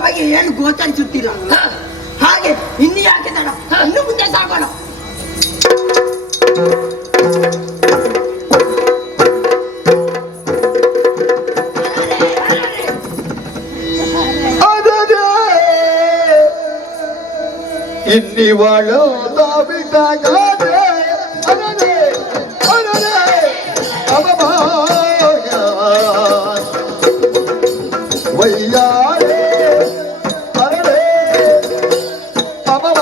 ಬಗ್ಗೆ ಏನು ಗೋಚರಿಸುತ್ತಿಲ್ಲ. ಹಾಗೆ ಇನ್ನು ಯಾಕೆ ತಡ, ಇನ್ನು ಮುಂದೆ ಸಾಗೋಣ. ಇನ್ನಿವಳು ತಾವಿದ್ದಾಗ ವಯ್ಯಾರೆ ಅರಳೆ ಅಮವ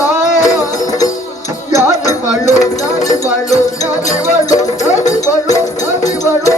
ಯಾರಿವಳು ಯಾರಿವಳು ಯಾರಿವಳು ಯಾರಿವಳು ಯಾರಿವಳು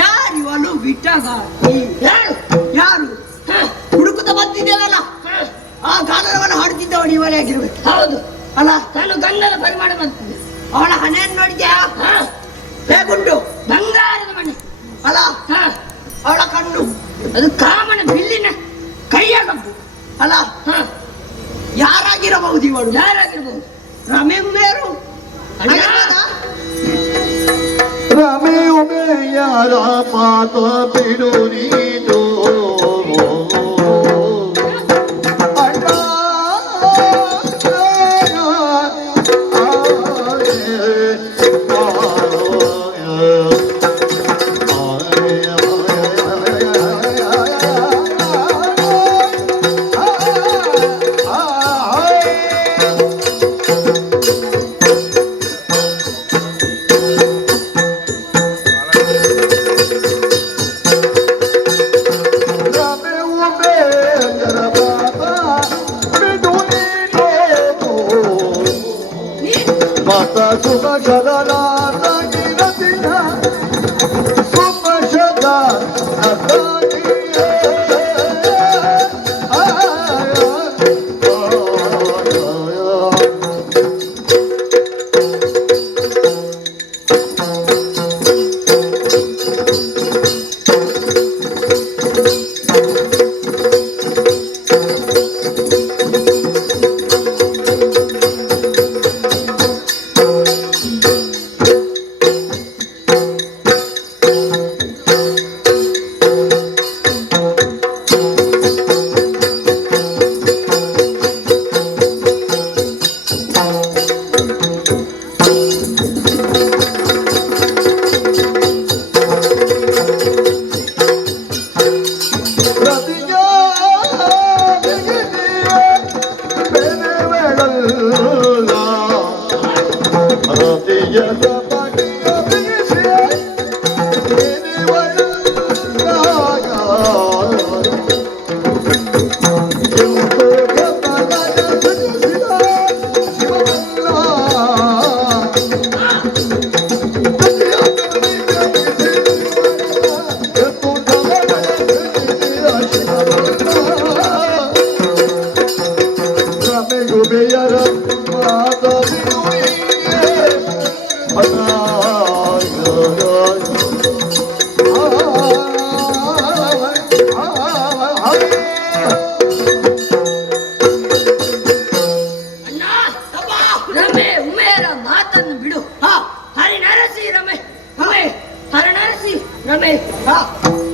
ಯಾರಿವಳು ಬಿಟ್ಟಾಗ ಯಾರು ಹುಡುಕುತ್ತ ಬಂದಿದ್ದೇವಲ್ಲ, ಆ ಗಾನವನ್ನು ಹಾಡುತ್ತಿದ್ದವಳು ಇವಳೇ ಆಗಿರ್ಬೇಕು. ಹೌದು, ಅಲ್ಲ, ನಾನು ಗಂಧದ ಪರಿಮಾಣ ಬಂದಿದ್ದೆ. ಅವಳ ಹಣೆಯನ್ನು ನೋಡಿದ್ಯಾ? ಹೇಗುಂಟು? ಬಂಗಾರದ ಮನೆ. ಅಲ್ಲ, ಅವಳ ಕಣ್ಣು ಅದು ಕಾಮನ ಬಿಲ್ಲಿನ ಕೈಯ ಕಬ್ಬು. ಅಲ್ಲ, ಯಾರಾಗಿರಬಹುದು ಇವಳು? ಯಾರಾಗಿರ್ಬೋದು? ರಮೆಂಬೇರು ರಮೆಯು ಯಾರ ಮಾತ ಬಿಡು ನೀನು ಅಣ್ಣ ರಮೆ ಉಮೇರ ಮಾತನ್ನು ಬಿಡು ಹರಿನರಸಿ ರಮೆ ರಮೆ ಹರನರಸಿ ರಮೆ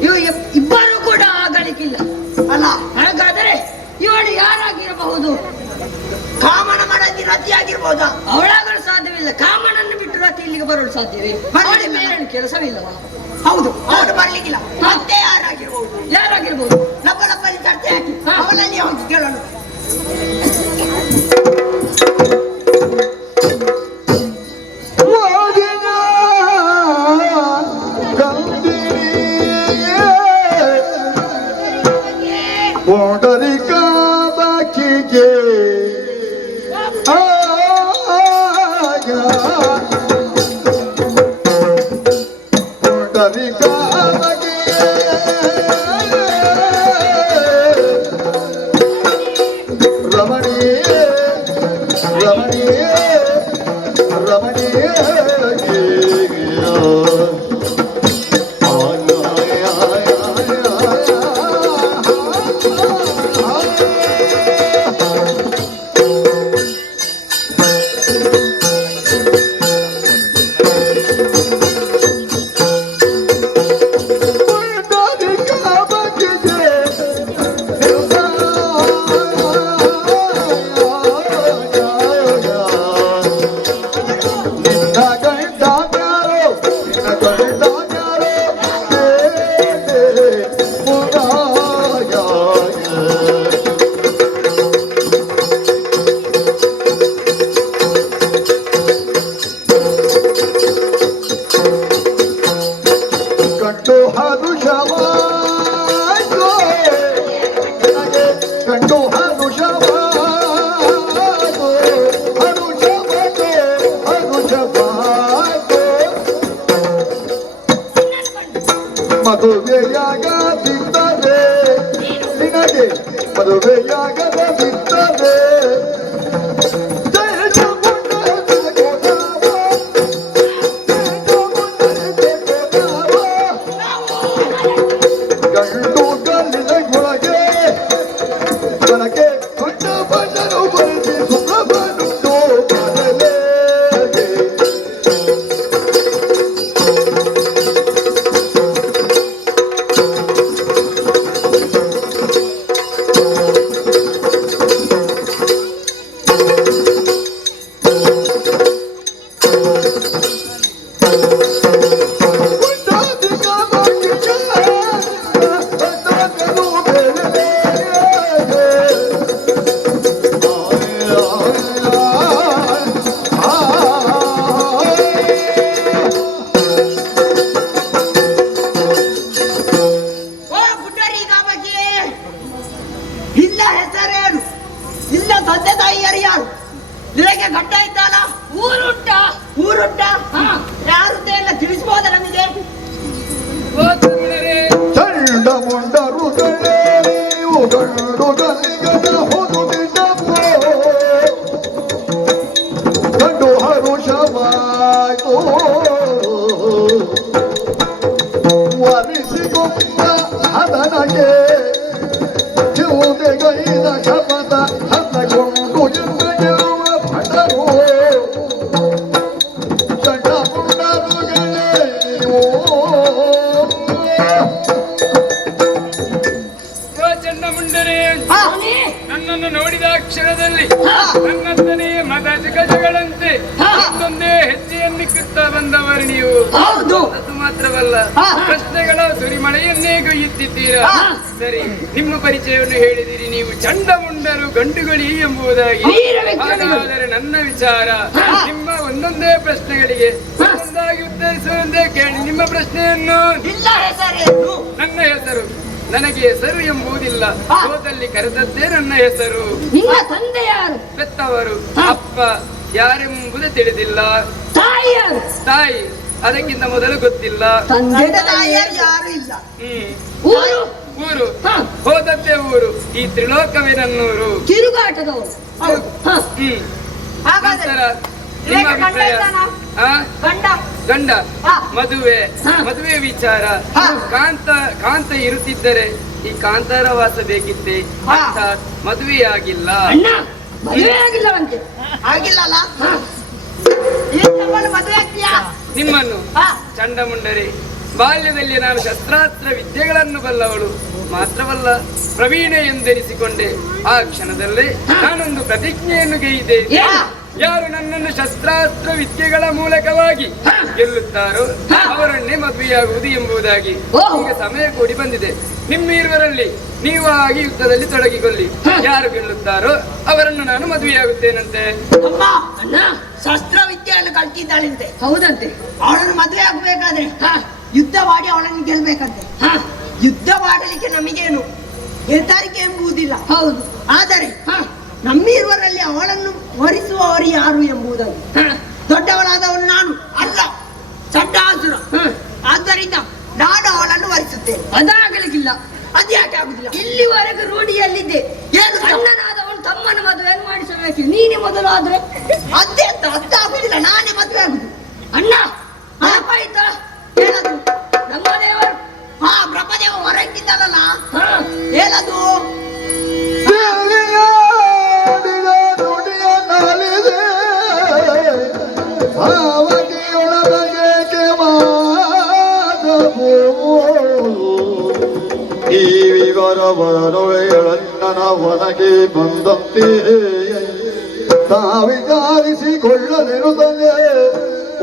ಇವು ಇಬ್ಬರು ಕೂಡ ಆಗಲಿಕ್ಕಿಲ್ಲ ಅಲ್ಲ. ಹಾಗಾದರೆ ಇವಳು ಯಾರಾಗಿರಬಹುದು? ಕಾಮನ ಮಾಡಕ್ಕೆ ರತಿಯಾಗಿರ್ಬೋದಾ? ಅವಳಾಗಲು ಸಾಧ್ಯವಿಲ್ಲ. ಕಾಮನನ್ನು ಬಿಟ್ಟು ರತಿ ಇಲ್ಲಿಗೆ ಬರಲು ಸಾಧ್ಯವೇ? ಅವಳಿಗೆ ಬೇರೆ ಕೆಲಸವಿಲ್ಲವಾ? ಹೌದು, ಅವಳು ಬರ್ಲಿಕ್ಕಿಲ್ಲ. ಮತ್ತೆ ಯಾರಾಗಿರ್ಬೋದು? ನಮ್ಮಲ್ಲಿ ಚರ್ಚೆ ಹಾಕಿ ಅವಳಲ್ಲಿ ಹೋಗಿ ಕೇಳೋಣ. ಮದುವೆಯಾಗದಿದ್ದರೆ ನಿನಗೆ ಮದುವೆಯಾಗದಿದ್ದರೆ ಗಂಡು ಕಲ್ಲಿನ ಒಳಗೆ ನನಗೆ ದೊಡ್ಡ ಬಣ್ಣನು ಬರೆಸಿ ಸುಖವನ್ನುಂಟು ಮಾಡಲೇ ಇಲ್ಲ ಹೆಸರೇನು? ಇಲ್ಲ ತಂದೆ ತಾಯಿಯರು ಯಾರು? ನಿನಗೆ ಗಡ್ಡ ಇದ್ದಾನ? ಊರುಂಟ ಯಾರು ಎಲ್ಲ ತಿಳಿಸಬಹುದ ನಮಗೆ? ಚಂಡ ಮುಂಡರುಗಳೇ ನೀವು ಗಂಡು ಗಲ್ಲಿಗನ ಹೋದು ಬಿಡಪ್ಪೋ ಗಂಡು ಹರುಷವಾಯ್ತು ವರಿಸಿಕೊಂಡ ಅದನಗೆ ಚಿವುದೆಗೈದ ಶಪಥ ಹತ್ತಗೊಂಡು ಜನ್ಮಗೆರುವ ಭಟರು ಚಂಡ ಮುಂಡರುಗಳೇ ನೀವು ಚಂಡಮುಂಡನೇ ನನ್ನನ್ನು ನೋಡಿದ ಕ್ಷಣದಲ್ಲಿ ನನ್ನಂತನೇ ಮದ ಜಗಜಗಳಂತೆ ಒಂದೊಂದೇ ಹೆಜ್ಜೆಯನ್ನಿಕ್ಕುತ್ತಾ ಬಂದವರು ನೀವು. ಹೌದು. ಅದು ಮಾತ್ರವಲ್ಲ, ಪ್ರಶ್ನೆಗಳ ಸುರಿಮಳೆಯನ್ನೇ ಕೊಯ್ಯುತ್ತಿದ್ದೀರಾ. ಸರಿ, ನಿಮ್ಮ ಪರಿಚಯವನ್ನು ಹೇಳಿದಿರಿ. ನೀವು ಚಂಡಮುಂಡರು ಗಂಡುಗಳಿ ಎಂಬುದಾಗಿ. ಹಾಗಾದರೆ ನನ್ನ ವಿಚಾರ ನಿಮ್ಮ ಒಂದೊಂದೇ ಪ್ರಶ್ನೆಗಳಿಗೆ ಒಂದೊಂದಾಗಿ ಉತ್ತರಿಸುವಂತೆ ಕೇಳಿ. ನಿಮ್ಮ ಪ್ರಶ್ನೆಯನ್ನು. ಇಲ್ಲ ಹೆಸರೇನು? ನನ್ನ ಹೆಸರು, ನನಗೆ ಹೆಸರು ಎಂಬುದಿಲ್ಲ. ಲೋಕದಲ್ಲಿ ಕರೆದದ್ದೇ ನನ್ನ ಹೆಸರು. ನಿಮ್ಮ ತಂದೆ ಯಾರು? ಬೆತ್ತವರು. ಅಪ್ಪ ಯಾರೆಂಬುದೇ ತಿಳಿದಿಲ್ಲ. ತಾಯಿ ಯಾರು? ತಾಯಿ ಅದಕ್ಕಿಂತ ಮೊದಲು ಗೊತ್ತಿಲ್ಲ. ತಂದೆ ತಾಯಿಯರು ಯಾರು ಇಲ್ಲ. ಊರು ಊರು ಹೋದದ್ದೇ ಊರು. ಈ ತ್ರಿಲೋಕವೇ ನನ್ನೂರು. ತಿರುಗಾಟದವರು. ಹಾಗಾದ್ರೆ ನಂತರ ನಿಮ್ಮ ಗಂಡ ಅಭಿಪ್ರಾಯ? ಇದ್ದಾನಾ? ಆ? ಗಂಡ ಗಂಡ ಹಾ. ಮದುವೆ ಹಾ. ಮದುವೆ ವಿಚಾರ ಹಾ. ಕಾಂತ ಇರುತ್ತಿದ್ದರೆ ಈ ಕಾಂತಾರ ವಾಸ ಬೇಕಿತ್ತೆ ಹಾ. ಅರ್ಥಾತ್ ಮದುವೆಯಾಗಿಲ್ಲ. ಅಣ್ಣ ಮದುವೆ ಆಗಿಲ್ಲವಂತೆ. ಆಗಿಲ್ಲಲ್ಲ ಹಾ. ಈ ನಮ್ಮನ್ನು ಮದುವೆ ಆಗ್ತೀಯಾ ನಿಮ್ಮನ್ನು ಹಾ. ಚಂಡಮುಂಡರೇ, ಬಾಲ್ಯದಲ್ಲಿ ನಾನು ಶಸ್ತ್ರಾಸ್ತ್ರ ವಿದ್ಯೆಗಳನ್ನು ಬಲ್ಲವಳು ಮಾತ್ರವಲ್ಲ ಪ್ರವೀಣೆ ಎಂದೆನಿಸಿಕೊಂಡೆ. ಆ ಕ್ಷಣದಲ್ಲೇ ನಾನೊಂದು ಪ್ರತಿಜ್ಞೆಯನ್ನು ಗೈದೆ. ಏನು? ಯಾರು ನನ್ನನ್ನು ಶಸ್ತ್ರಾಸ್ತ್ರ ವಿದ್ಯೆಗಳ ಮೂಲಕವಾಗಿ ಗೆಲ್ಲುತ್ತಾರೋ ಅವರನ್ನೇ ಮದುವೆಯಾಗುವುದು ಎಂಬುದಾಗಿ. ಓಹೋ. ಈಗ ಸಮಯ ಕೂಡಿ ಬಂದಿದೆ. ನಿಮ್ಮಿರುವರಲ್ಲಿ ನೀವಾಗಿ ಯುದ್ಧದಲ್ಲಿ ತೊಡಗಿಕೊಳ್ಳಿ. ಯಾರು ಗೆಲ್ಲುತ್ತಾರೋ ಅವರನ್ನು ನಾನು ಮದುವೆಯಾಗುತ್ತೇನಂತೆ. ಅಮ್ಮ ಅಣ್ಣ ಶಸ್ತ್ರವಿದ್ಯೆಯನ್ನು ಕಲ್ತಿದ್ದಾಳಂತೆ. ಹೌದಂತೆ. ಅವಳನ್ನು ಮದುವೆ ಆಗಬೇಕಾದ್ರೆ ಹಾ. ಯುದ್ಧವಾಡಿ ಅವಳನ್ನು ಗೆಲ್ಬೇಕಂತೆ. ಹಾ. ಯುದ್ಧವಾಡಲಿಕ್ಕೆ ನಮಗೇನು ನಿರ್ಧಾರಿಕೆ ಎಂಬುದಿಲ್ಲ. ಹೌದು. ಆದರೆ ಹಾ. ನಮ್ಮಿರುವರಲ್ಲಿ ಅವಳನ್ನು ವರಿಸುವವರು ಯಾರು ಎಂಬುದಾಗಿ. ಹಾ. ದೊಡ್ಡವಳಾದವನು ನಾನು ಅಲ್ಲ, ಚಂಡಾಸುರ. ಹಾ. ಆದ್ದರಿಂದ ನಾನು ಅವಳನ್ನು ವರಿಸುತ್ತೇನೆ. ಅದಾಗಲಿಕ್ಕಿಲ್ಲ. ಅದ್ಯಾಕೆ ಆಗುದಿಲ್ಲ? ಇಲ್ಲಿವರೆಗೂ ರೂಢಿಯಲ್ಲಿದ್ದೆ. ಏನು ಅಣ್ಣನಾದವನು ತಮ್ಮನ ಮದುವೆಯನ್ನು ಮಾಡಿಸಬೇಕು. ನೀನೇ ಮೊದಲಾದ್ರೆ ಅದೇ ಅಂತ ಅದ್ದಾಗುದಿಲ್ಲ. ನಾನೇ ಮದುವೆ ಆಗುದು. ಅಣ್ಣ ಆಯ್ತಾ ಏನದು? ನಮ್ಮ ದೇವರು. ಹಾ, ಬ್ರಹ್ಮದೇವ ಹೊರಗಿದ್ದಾನಲ್ಲ. ಹಾ. ಏನದು? ದೇವಿಯಾಡಿದ ನುಡಿಯ ನಾಲಿದೆ ಭಾವನೆಯೊಳಗೆ ಮಾತವು ಈ ವಿವರವರೊಳೆಯಳನ್ನನ ಒನಗೆ ಬಂದಂತೆ ತಾವಿಚಾರಿಸಿಕೊಳ್ಳಲಿರುತ್ತದೆ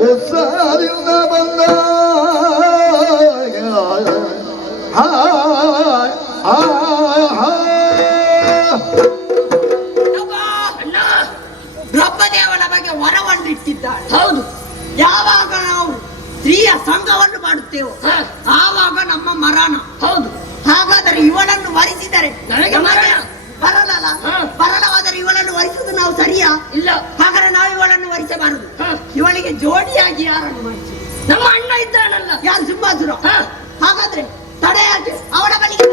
ಉತ್ಸಾಹದಿಂದ ಬಂದ ಅಣ್ಣ, ಬ್ರಹ್ಮದೇವನ ಬಗ್ಗೆ ವರವನ್ನು ಇಟ್ಟಿದ್ದಾಳೆ. ಹೌದು. ಯಾವಾಗ ನಾವು ಸ್ತ್ರೀಯ ಸಂಘವನ್ನು ಮಾಡುತ್ತೇವೋ ಹಾ. ಆವಾಗ ನಮ್ಮ ಮರಣ. ಹೌದು. ಹಾಗಾದರೆ ಇವಳನ್ನು ವರಿಸಿದರೆ ನನಗೆ ಮರಣ. ಬರಲಲ್ಲ. ಹಾ. ಬರಲವಾದರೆ ಇವಳನ್ನು ವರಿಸುವುದು ನಾವು ಸರಿಯಾ? ಇಲ್ಲ. ಹಾಗಾದ್ರೆ ನಾವು ಇವಳನ್ನು ವರಿಸಬಾರದು. ಹಾ. ಇವಳಿಗೆ ಜೋಡಿಯಾಗಿ ಯಾರನ್ನು ವರಿಸಿ? ನಮ್ಮ ಅಣ್ಣ ಇದ್ದಾನಲ್ಲ. ಯಾರು? ಸಿಂಹಾಸುರ. ಹಾ. ಹಾಗಾದ್ರೆ ತಡೆಯಾಗಿ ಅವಳ ಬಳಿಗೆ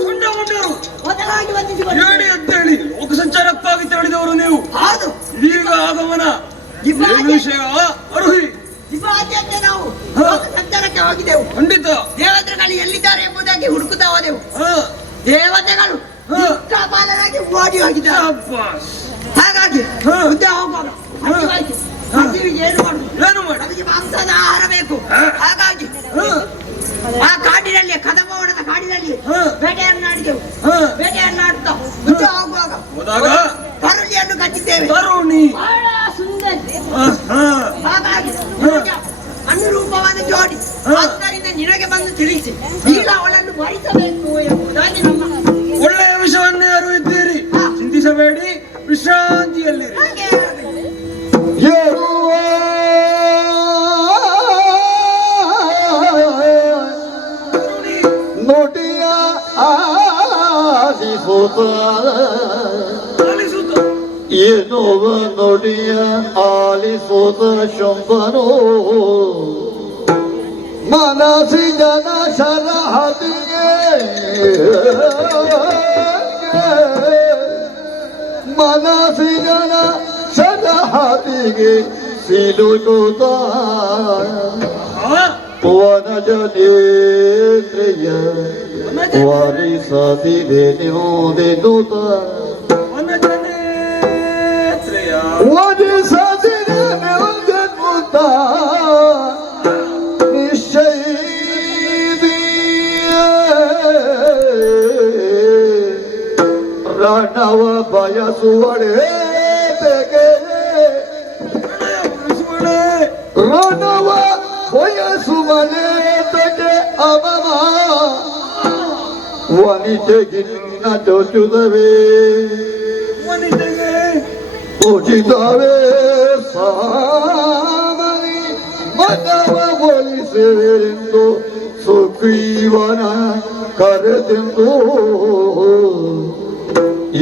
ಚಂಡಮುಂಡರು ಮೊದಲಾಗಿ ವಂದಿಸಿಕೊಂಡು ಹೇಳಿ ಅಂತೇಳಿ ಲೋಕ ಸಂಚಾರಕ್ಕಾಗಿ ತೆರಳಿದವರು ನೀವು. ಹೌದು. ಈಗ ಆಗಮನ ಏನು ವಿಷಯ ಅರುಹಿ? ದಿವಾದ್ಯಂತೆ ನಾವು ಹಾ. ಲೋಕ ಸಂಚಾರಕ್ಕೆ ಹೋಗಿದ್ದೆವು. ಖಂಡಿತ. ದೇವತೆಗಳು ಎಲ್ಲಿದ್ದಾರೆ ಎಂಬುದಾಗಿ ಹುಡುಕುತ್ತಾ ಹೋದೆವು. ಹಾ. ದೇವತೆಗಳು ಹಾ. ಕಾಪಾಲರಾಗಿ ಓಡಿ ಹೋಗಿದ್ದಾರೆ. ಶಾಬಾಸ್. ಹಾಗಾಗಿ ಹಾ. ಮುಂದೆ ಹೋಗುವಾಗ ಹಸಿವಾಯ್ತು. ಹಸಿವಿಗೆ ಏನು ಮಾಡುದು? ಏನು ಮಾಡಿ? ನಮಗೆ ಮಾಂಸದ ಆಹಾರ ಬೇಕು. ಹಾಗಾಗಿ ಆ ಕಾಡಿನಲ್ಲಿ, ಕದಮವನದ ಕಾಡಿನಲ್ಲಿ ಹಾ. ಬೇಟೆಯನ್ನಾಡಿದೆವು. ಹಾ. ಬೇಟೆಯನ್ನಾಡುತ್ತಾ ಮುಂದೆ ಹೋಗುವಾಗ ಹೋದಾಗ ಕರುಳಿಯನ್ನು ಕಚ್ಚಿದ್ದೇವೆ. ತರುಣಿ. ಬಹಳ ಸುಂದರಿ. ಹಾ. ಹಾಗಾಗಿ ನಿನಗೆ ಅನುರೂಪವಾದ ಜೋಡಿ. ಹಾ. ಆದ್ದರಿಂದ ನಿನಗೆ ಬಂದು ತಿಳಿಸಿ ಈಗ ಅವಳನ್ನು ವರಿಸಬೇಕು ಎಂಬುದಾಗಿ ನಮ್ಮ ಒಳ್ಳೆಯ ವಿಷಯವನ್ನೇ ಅರಿವಿದ್ದೀರಿ. ಹಾ. ಚಿಂತಿಸಬೇಡಿ, ವಿಶ್ರಾಂತಿಯಲ್ಲಿರಿ. ಹಾಗೆ ನೋಟಿಯ ಆಲಿಸುತ್ತ ಆಲಿಸುತ್ತ ಏನೋವ ನೋಡಿಯ ಆಲಿಸುತ್ತ ಶಂಭನೋ ಮನಸಿ ಜನ ಶರಹದಿಗೆ ಮನಸಿ ಜನ ಶರಹದಿಗೆ ಸಿಲುಕುತ್ತ ಹಾ. ವನಜ ನೇತ್ರೆಯ ವರಿಸದಿದೆ ನಿಮೋದೆನುತ ವನಜನೇತ್ರಯ ವರಿಸದಿದೆ ನಿಮೋದೆನುತ ರಣವ ಬಯಸುವಳೆ ತೆಗೆ ರಣವ ಬಯಸುವಳೆ ತೆಗೆ ಅವವ ವನಿತೆಗಿನ್ನ ಚೊಚ್ಚುದವೇ ವನಿತೆಗೆ ಉಚಿತವೇ ಸಾಮನಿ ಮನವ ಒಲಿಸೆಂದು ಸುಗ್ರೀವನ ಕರೆದೆಂದು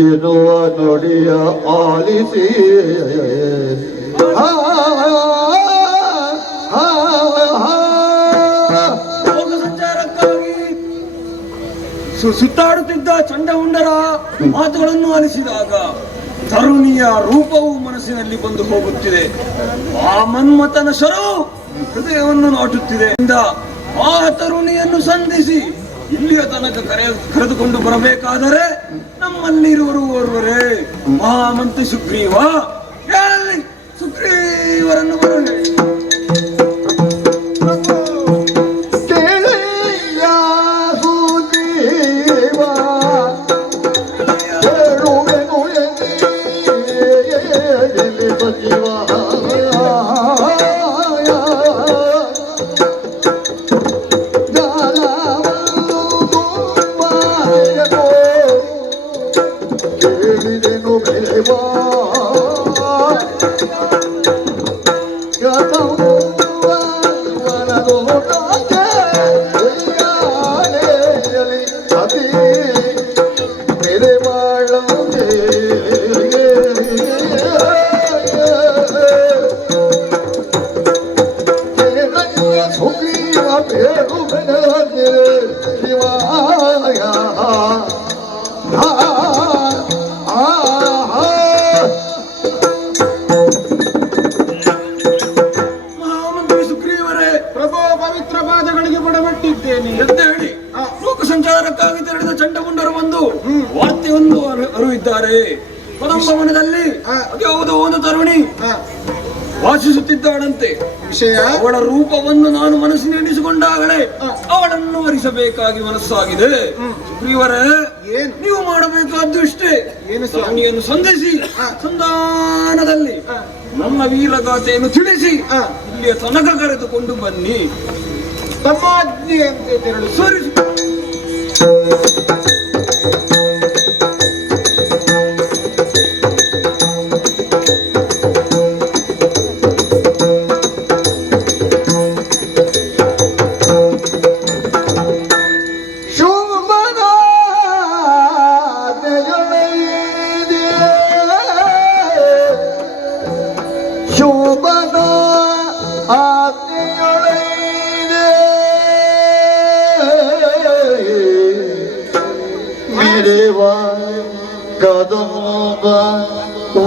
ಎನ್ನುವ ನುಡಿಯ ಆಲಿಸಿ ಲೋಕ ಸಂಚಾರಕ್ಕಾಗಿ ಸುತ್ತಾಡುತ್ತಿದ್ದ ಚಂಡಮುಂಡರ ಮಾತುಗಳನ್ನು ಆಲಿಸಿದಾಗ ತರುಣಿಯ ರೂಪವು ಮನಸ್ಸಿನಲ್ಲಿ ಬಂದು ಹೋಗುತ್ತಿದೆ. ಆ ಮನ್ಮಥನ ಶರವು ಹೃದಯವನ್ನು ನಾಟುತ್ತಿದೆ. ಆ ತರುಣಿಯನ್ನು ಸಂಧಿಸಿ ಇಲ್ಲಿಯ ತನಕ ಕರೆದುಕೊಂಡು ಬರಬೇಕಾದರೆ ನಮ್ಮಲ್ಲಿರುವರು ಓರ್ವರೇ ಮಹಾಮಂತ್ರಿ ಸುಗ್ರೀವ. ಯಾರಲ್ಲಿ ಸುಗ್ರೀವರನ್ನು ಬರಲಿ. ಮಹಾಮಂತ್ರಿ ಸುಗ್ರೀವರೇ, ಪ್ರಭು ಪವಿತ್ರ ಪಾದಗಳಿಗೆ ಬಡಬಟ್ಟಿದ್ದೇನೆ ಅಂತ ಹೇಳಿ ಲೋಕ ಸಂಚಾರಕ್ಕಾಗಿ ತೆರಳಿದ ಚಂಡಮುಂಡರು ಬಂದು ವಾರ್ತೆಯನ್ನು ಅರಿವಿದ್ದಾರೆ. ಪದಂಬವನದಲ್ಲಿ ಯಾವುದೋ ಒಂದು ತರುಣಿ ವಾಸಿಸುತ್ತಿದ್ದಾಳಂತೆ. ವಿಷಯ ಅವಳ ರೂಪವನ್ನು ನಾನು ಮನಸ್ಸಿನೆಣಿಸಿಕೊಂಡಾಗಲೇ ಅವಳನ್ನು ವರಿಸಬೇಕಾಗಿ ಮನಸ್ಸಾಗಿದೆ. ಸುಗ್ರೀವರೇ, ನೀವು ಮಾಡಬೇಕಾದ್ದು ಇಷ್ಟೇ. ತರುಣಿಯನ್ನು ಸಂಧಿಸಿ ಸಂಧಾನದಲ್ಲಿ ನನ್ನ ವೀರಗಾಥೆಯನ್ನು ತಿಳಿಸಿ ಇಲ್ಲಿಯ ತನಕ ಕರೆದುಕೊಂಡು ಬನ್ನಿ. ತಮ್ಮ ಆಜ್ಞೆಯಂತೆ ತೆರಳು. ಸರಿ. ಕದಮೋಗ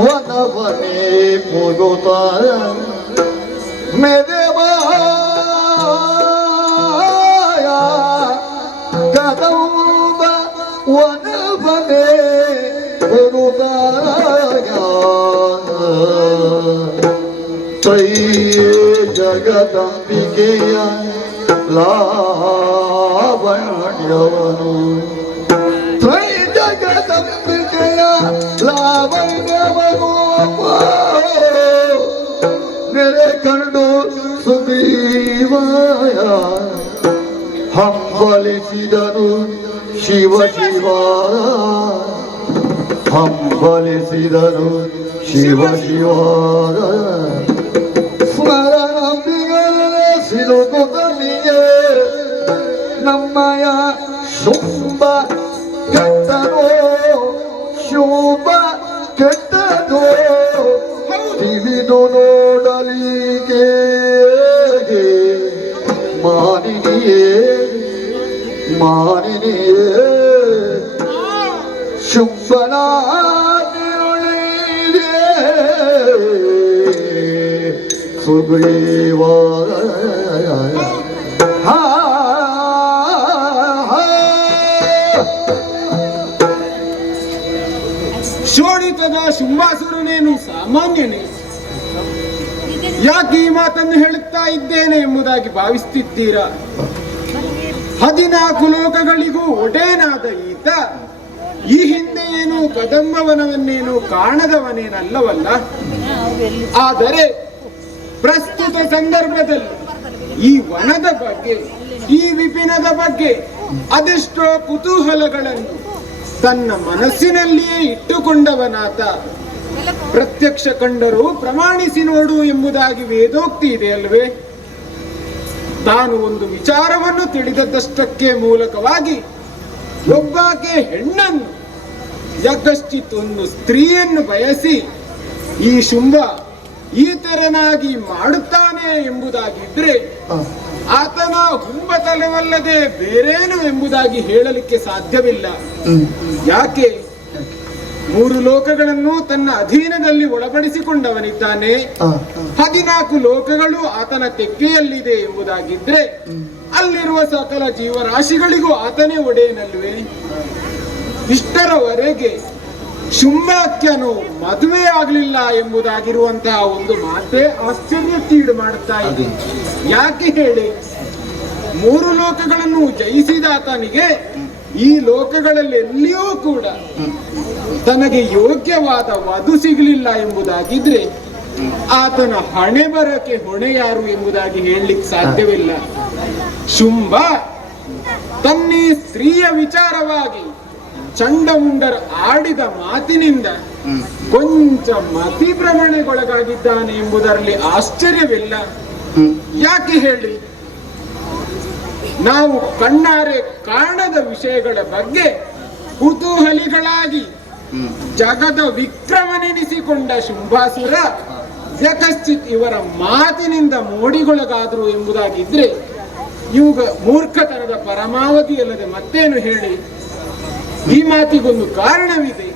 ವನವನೇ ಮುಗುತ್ತಾರ ಮೇರೆ ಬಾಯ ಕದಮೋಗ ವನವನೇ ಮುಗುತ್ತಾರ ತೈ ಜಗದಂಬಿಕೆಯ ಲಾವಣ್ಯವನು ಜಗದಂಬಿಕೆಯ ಲಾವಣ್ಯವನು ನೆರೆ ಕಂಡು ಸುಗ್ರೀವಾಯ ಹಂಬಲಿಸಿದನು ಶಿವ ಶಿವ ಹಂಬಲಿಸಿದನು ಶಿವ ಶಿವ ಸ್ಮರಣಂಬಿಗಲೇ ಸಿಲುಕುತ್ತಲಿಯೇ ನಮ್ಮಯ ಶುಂಭ ಕೆಟ್ಟದೋ ಶುಭ ಕೆಟ್ಟದೋ ತಿಳಿದು ನೋಡಲಿಗೆ ಮಾನಿನಿಯೇ ಮಾನಿನಿಯೇ ಶುಂಭನಾದಿಯೊಳಿದೆ ಸುಗ್ರೀವ ಶೋಣಿತದ ಶುಂಭಾಸುರನೇನು ಸಾಮಾನ್ಯನೇ? ಯಾಕೆ ಈ ಮಾತನ್ನು ಹೇಳುತ್ತಾ ಇದ್ದೇನೆ ಎಂಬುದಾಗಿ ಭಾವಿಸುತ್ತಿದ್ದೀರಾ? 14 ಲೋಕಗಳಿಗೂ ಒಡೆಯನಾದ ಈತ ಈ ಹಿಂದೆ ಏನು ಕದಂಬವನವನ್ನೇನು ಕಾಣದವನೇನಲ್ಲವಲ್ಲ. ಆದರೆ ಪ್ರಸ್ತುತ ಸಂದರ್ಭದಲ್ಲಿ ಈ ವನದ ಬಗ್ಗೆ, ಈ ವಿಪಿನದ ಬಗ್ಗೆ ಅದೆಷ್ಟೋ ಕುತೂಹಲಗಳನ್ನು ತನ್ನ ಮನಸ್ಸಿನಲ್ಲಿಯೇ ಇಟ್ಟುಕೊಂಡವನಾತ. ಪ್ರತ್ಯಕ್ಷ ಕಂಡರೂ ಪ್ರಮಾಣಿಸಿ ನೋಡು ಎಂಬುದಾಗಿ ವೇದೋಕ್ತಿ ಇದೆ ಅಲ್ವೇ? ತಾನು ಒಂದು ವಿಚಾರವನ್ನು ತಿಳಿದದ್ದಷ್ಟಕ್ಕೆ ಮೂಲಕವಾಗಿ ಒಬ್ಬಾಕೆ ಹೆಣ್ಣನ್ನು, ಯಾಕಶ್ಚಿತ್ ಒಂದು ಸ್ತ್ರೀಯನ್ನು ಬಯಸಿ ಈ ಶುಂಭ ಈ ತೆರನಾಗಿ ಮಾಡುತ್ತಾನೆ ಎಂಬುದಾಗಿದ್ರೆ ಆತನ ಹುಂಬತನವಲ್ಲದೆ ಬೇರೇನು ಎಂಬುದಾಗಿ ಹೇಳಲಿಕ್ಕೆ ಸಾಧ್ಯವಿಲ್ಲ. ಯಾಕೆ? 3 ಲೋಕಗಳನ್ನು ತನ್ನ ಅಧೀನದಲ್ಲಿ ಒಳಪಡಿಸಿಕೊಂಡವನಿದ್ದಾನೆ. 14 ಲೋಕಗಳು ಆತನ ತೆಕ್ಕೆಯಲ್ಲಿದೆ ಎಂಬುದಾಗಿದ್ರೆ ಅಲ್ಲಿರುವ ಸಕಲ ಜೀವರಾಶಿಗಳಿಗೂ ಆತನೇ ಒಡೆಯನಲ್ವೇ? ಇಷ್ಟರವರೆಗೆ ಶುಂಭಾಕ್ಯನು ಮದುವೆ ಆಗಲಿಲ್ಲ ಎಂಬುದಾಗಿರುವಂತಹ ಒಂದು ಮಾತೇ ಆಶ್ಚರ್ಯಕ್ಕೀಡು ಮಾಡುತ್ತಾ ಇದೆ. ಯಾಕೆ ಹೇಳಿ? 3 ಲೋಕಗಳನ್ನು ಜಯಿಸಿದಾತನಿಗೆ ಈ ಲೋಕಗಳಲ್ಲಿ ಎಲ್ಲಿಯೂ ಕೂಡ ತನಗೆ ಯೋಗ್ಯವಾದ ವಧು ಸಿಗಲಿಲ್ಲ ಎಂಬುದಾಗಿದ್ರೆ ಆತನ ಹಣೆ ಬರಕ್ಕೆ ಹೊಣೆ ಯಾರು ಎಂಬುದಾಗಿ ಹೇಳಲಿಕ್ಕೆ ಸಾಧ್ಯವಿಲ್ಲ. ಶುಂಭ ತನ್ನ ಸ್ತ್ರೀಯ ವಿಚಾರವಾಗಿ ಚಂಡಮುಂಡರು ಆಡಿದ ಮಾತಿನಿಂದ ಕೊಂಚ ಮತಿಭ್ರಮಣೆಗೊಳಗಾಗಿದ್ದಾನೆ ಎಂಬುದರಲ್ಲಿ ಆಶ್ಚರ್ಯವಿಲ್ಲ. ಯಾಕೆ ಹೇಳಿ? ನಾವು ಕಣ್ಣಾರೆ ಕಾಣದ ವಿಷಯಗಳ ಬಗ್ಗೆ ಕುತೂಹಲಿಗಳಾಗಿ ಜಗದ ವಿಕ್ರಮನೆನಿಸಿಕೊಂಡ ಶುಂಭಾಸುರ ಯಕಶ್ಚಿತ್ ಇವರ ಮಾತಿನಿಂದ ಮೋಡಿಗೊಳಗಾದ್ರು ಎಂಬುದಾಗಿದ್ರೆ ಇವಾಗ ಮೂರ್ಖತನದ ಪರಮಾವಧಿ ಅಲ್ಲದೆ ಮತ್ತೇನು ಹೇಳಿ? ಈ ಮಾತಿಗೊಂದು ಕಾರಣವಿದೆ.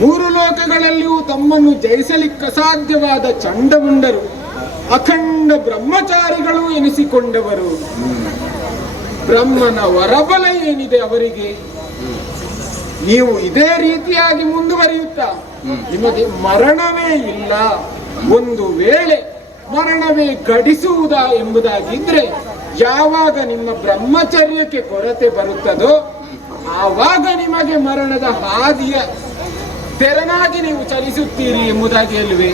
3 ಲೋಕಗಳಲ್ಲಿಯೂ ತಮ್ಮನ್ನು ಜಯಿಸಲಿಕ್ಕೆ ಅಸಾಧ್ಯವಾದ ಚಂಡಮುಂಡರು ಅಖಂಡ ಬ್ರಹ್ಮಚಾರಿಗಳು ಎನಿಸಿಕೊಂಡವರು. ಬ್ರಹ್ಮನ ವರಬಲ ಏನಿದೆ ಅವರಿಗೆ? ನೀವು ಇದೇ ರೀತಿಯಾಗಿ ಮುಂದುವರಿಯುತ್ತಾ ನಿಮಗೆ ಮರಣವೇ ಇಲ್ಲ, ಒಂದು ವೇಳೆ ಮರಣವೇ ಗಡಿಸುವುದಾ ಎಂಬುದಾಗಿದ್ರೆ ಯಾವಾಗ ನಿಮ್ಮ ಬ್ರಹ್ಮಚರ್ಯಕ್ಕೆ ಕೊರತೆ ಬರುತ್ತದೋ ಆವಾಗ ನಿಮಗೆ ಮರಣದ ಹಾದಿಯ ತೆರನಾಗಿ ನೀವು ಚಲಿಸುತ್ತೀರಿ ಎಂಬುದಾಗಿ ಅಲ್ವೇ?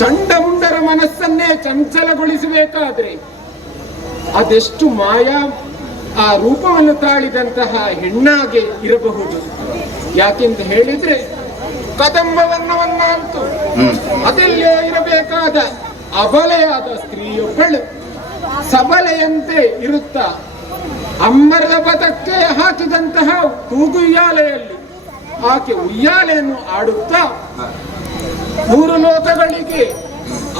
ಚಂಡಮುಂಡರ ಮನಸ್ಸನ್ನೇ ಚಂಚಲಗೊಳಿಸಬೇಕಾದ್ರೆ ಅದೆಷ್ಟು ಮಾಯಾ ಆ ರೂಪವನ್ನು ತಾಳಿದಂತಹ ಹೆಣ್ಣಾಗೆ ಇರಬಹುದು. ಯಾಕೆಂತ ಹೇಳಿದ್ರೆ ಕದಂಬವನ್ನವನ್ನಂತೂ ಅದೆಲ್ಲೇ ಇರಬೇಕಾದ ಅಬಲೆಯಾದ ಸ್ತ್ರೀಯೊಬ್ಬಳು ಸಬಲೆಯಂತೆ ಇರುತ್ತಾ ಅಂಬರದ ಪದಕ್ಕೆ ಹಾಕಿದಂತಹ ತೂಗು ಉಯ್ಯಾಲೆಯಲ್ಲಿ ಆಕೆ ಉಯ್ಯಾಲೆಯನ್ನು ಆಡುತ್ತಾ 3 ಲೋಕಗಳಿಗೆ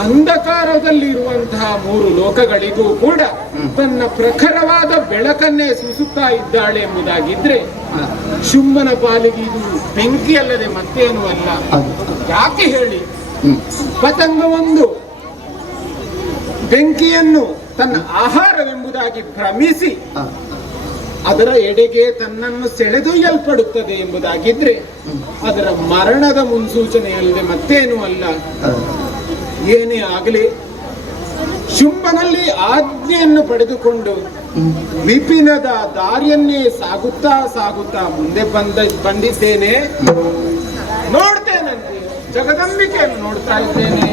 ಅಂಧಕಾರದಲ್ಲಿ ಇರುವಂತಹ 3 ಲೋಕಗಳಿಗೂ ಕೂಡ ತನ್ನ ಪ್ರಖರವಾದ ಬೆಳಕನ್ನೇ ಸೂಸುತ್ತಾ ಇದ್ದಾಳೆ ಎಂಬುದಾಗಿದ್ರೆ ಶುಂಭನ ಪಾಲಿಗೆ ಇದು ಬೆಂಕಿ ಅಲ್ಲದೆ ಮತ್ತೇನು ಅಲ್ಲ. ಯಾಕೆ ಹೇಳಿ? ಪತಂಗವೊಂದು ಬೆಂಕಿಯನ್ನು ತನ್ನ ಆಹಾರವೆಂಬುದಾಗಿ ಭ್ರಮಿಸಿ ಅದರ ಎಡೆಗೆ ತನ್ನನ್ನು ಸೆಳೆದೊಯ್ಯಲ್ಪಡುತ್ತದೆ ಎಂಬುದಾಗಿದ್ರೆ ಅದರ ಮರಣದ ಮುನ್ಸೂಚನೆಯಲ್ಲದೆ ಮತ್ತೇನು ಅಲ್ಲ. ಏನೇ ಆಗಲಿ ಶುಂಭನಲ್ಲಿ ಆಜ್ಞೆಯನ್ನು ಪಡೆದುಕೊಂಡು ವಿಪಿನದ ದಾರಿಯನ್ನೇ ಸಾಗುತ್ತಾ ಸಾಗುತ್ತಾ ಮುಂದೆ ಬಂದಿದ್ದೇನೆ. ನೋಡ್ತೇನಂತೆ ಜಗದಂಬಿಕೆಯನ್ನು ನೋಡ್ತಾ ಇದ್ದೇನೆ.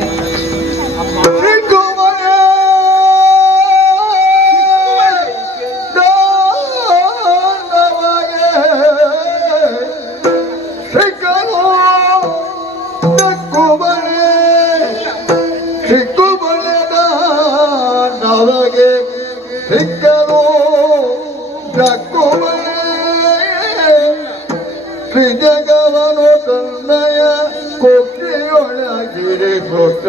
ತ್ರಿಜಗವನು ತನ್ನಯ ಕೊಕ್ಕೆಯೊಳಗಿರಿ ಸೊಟ್ಟ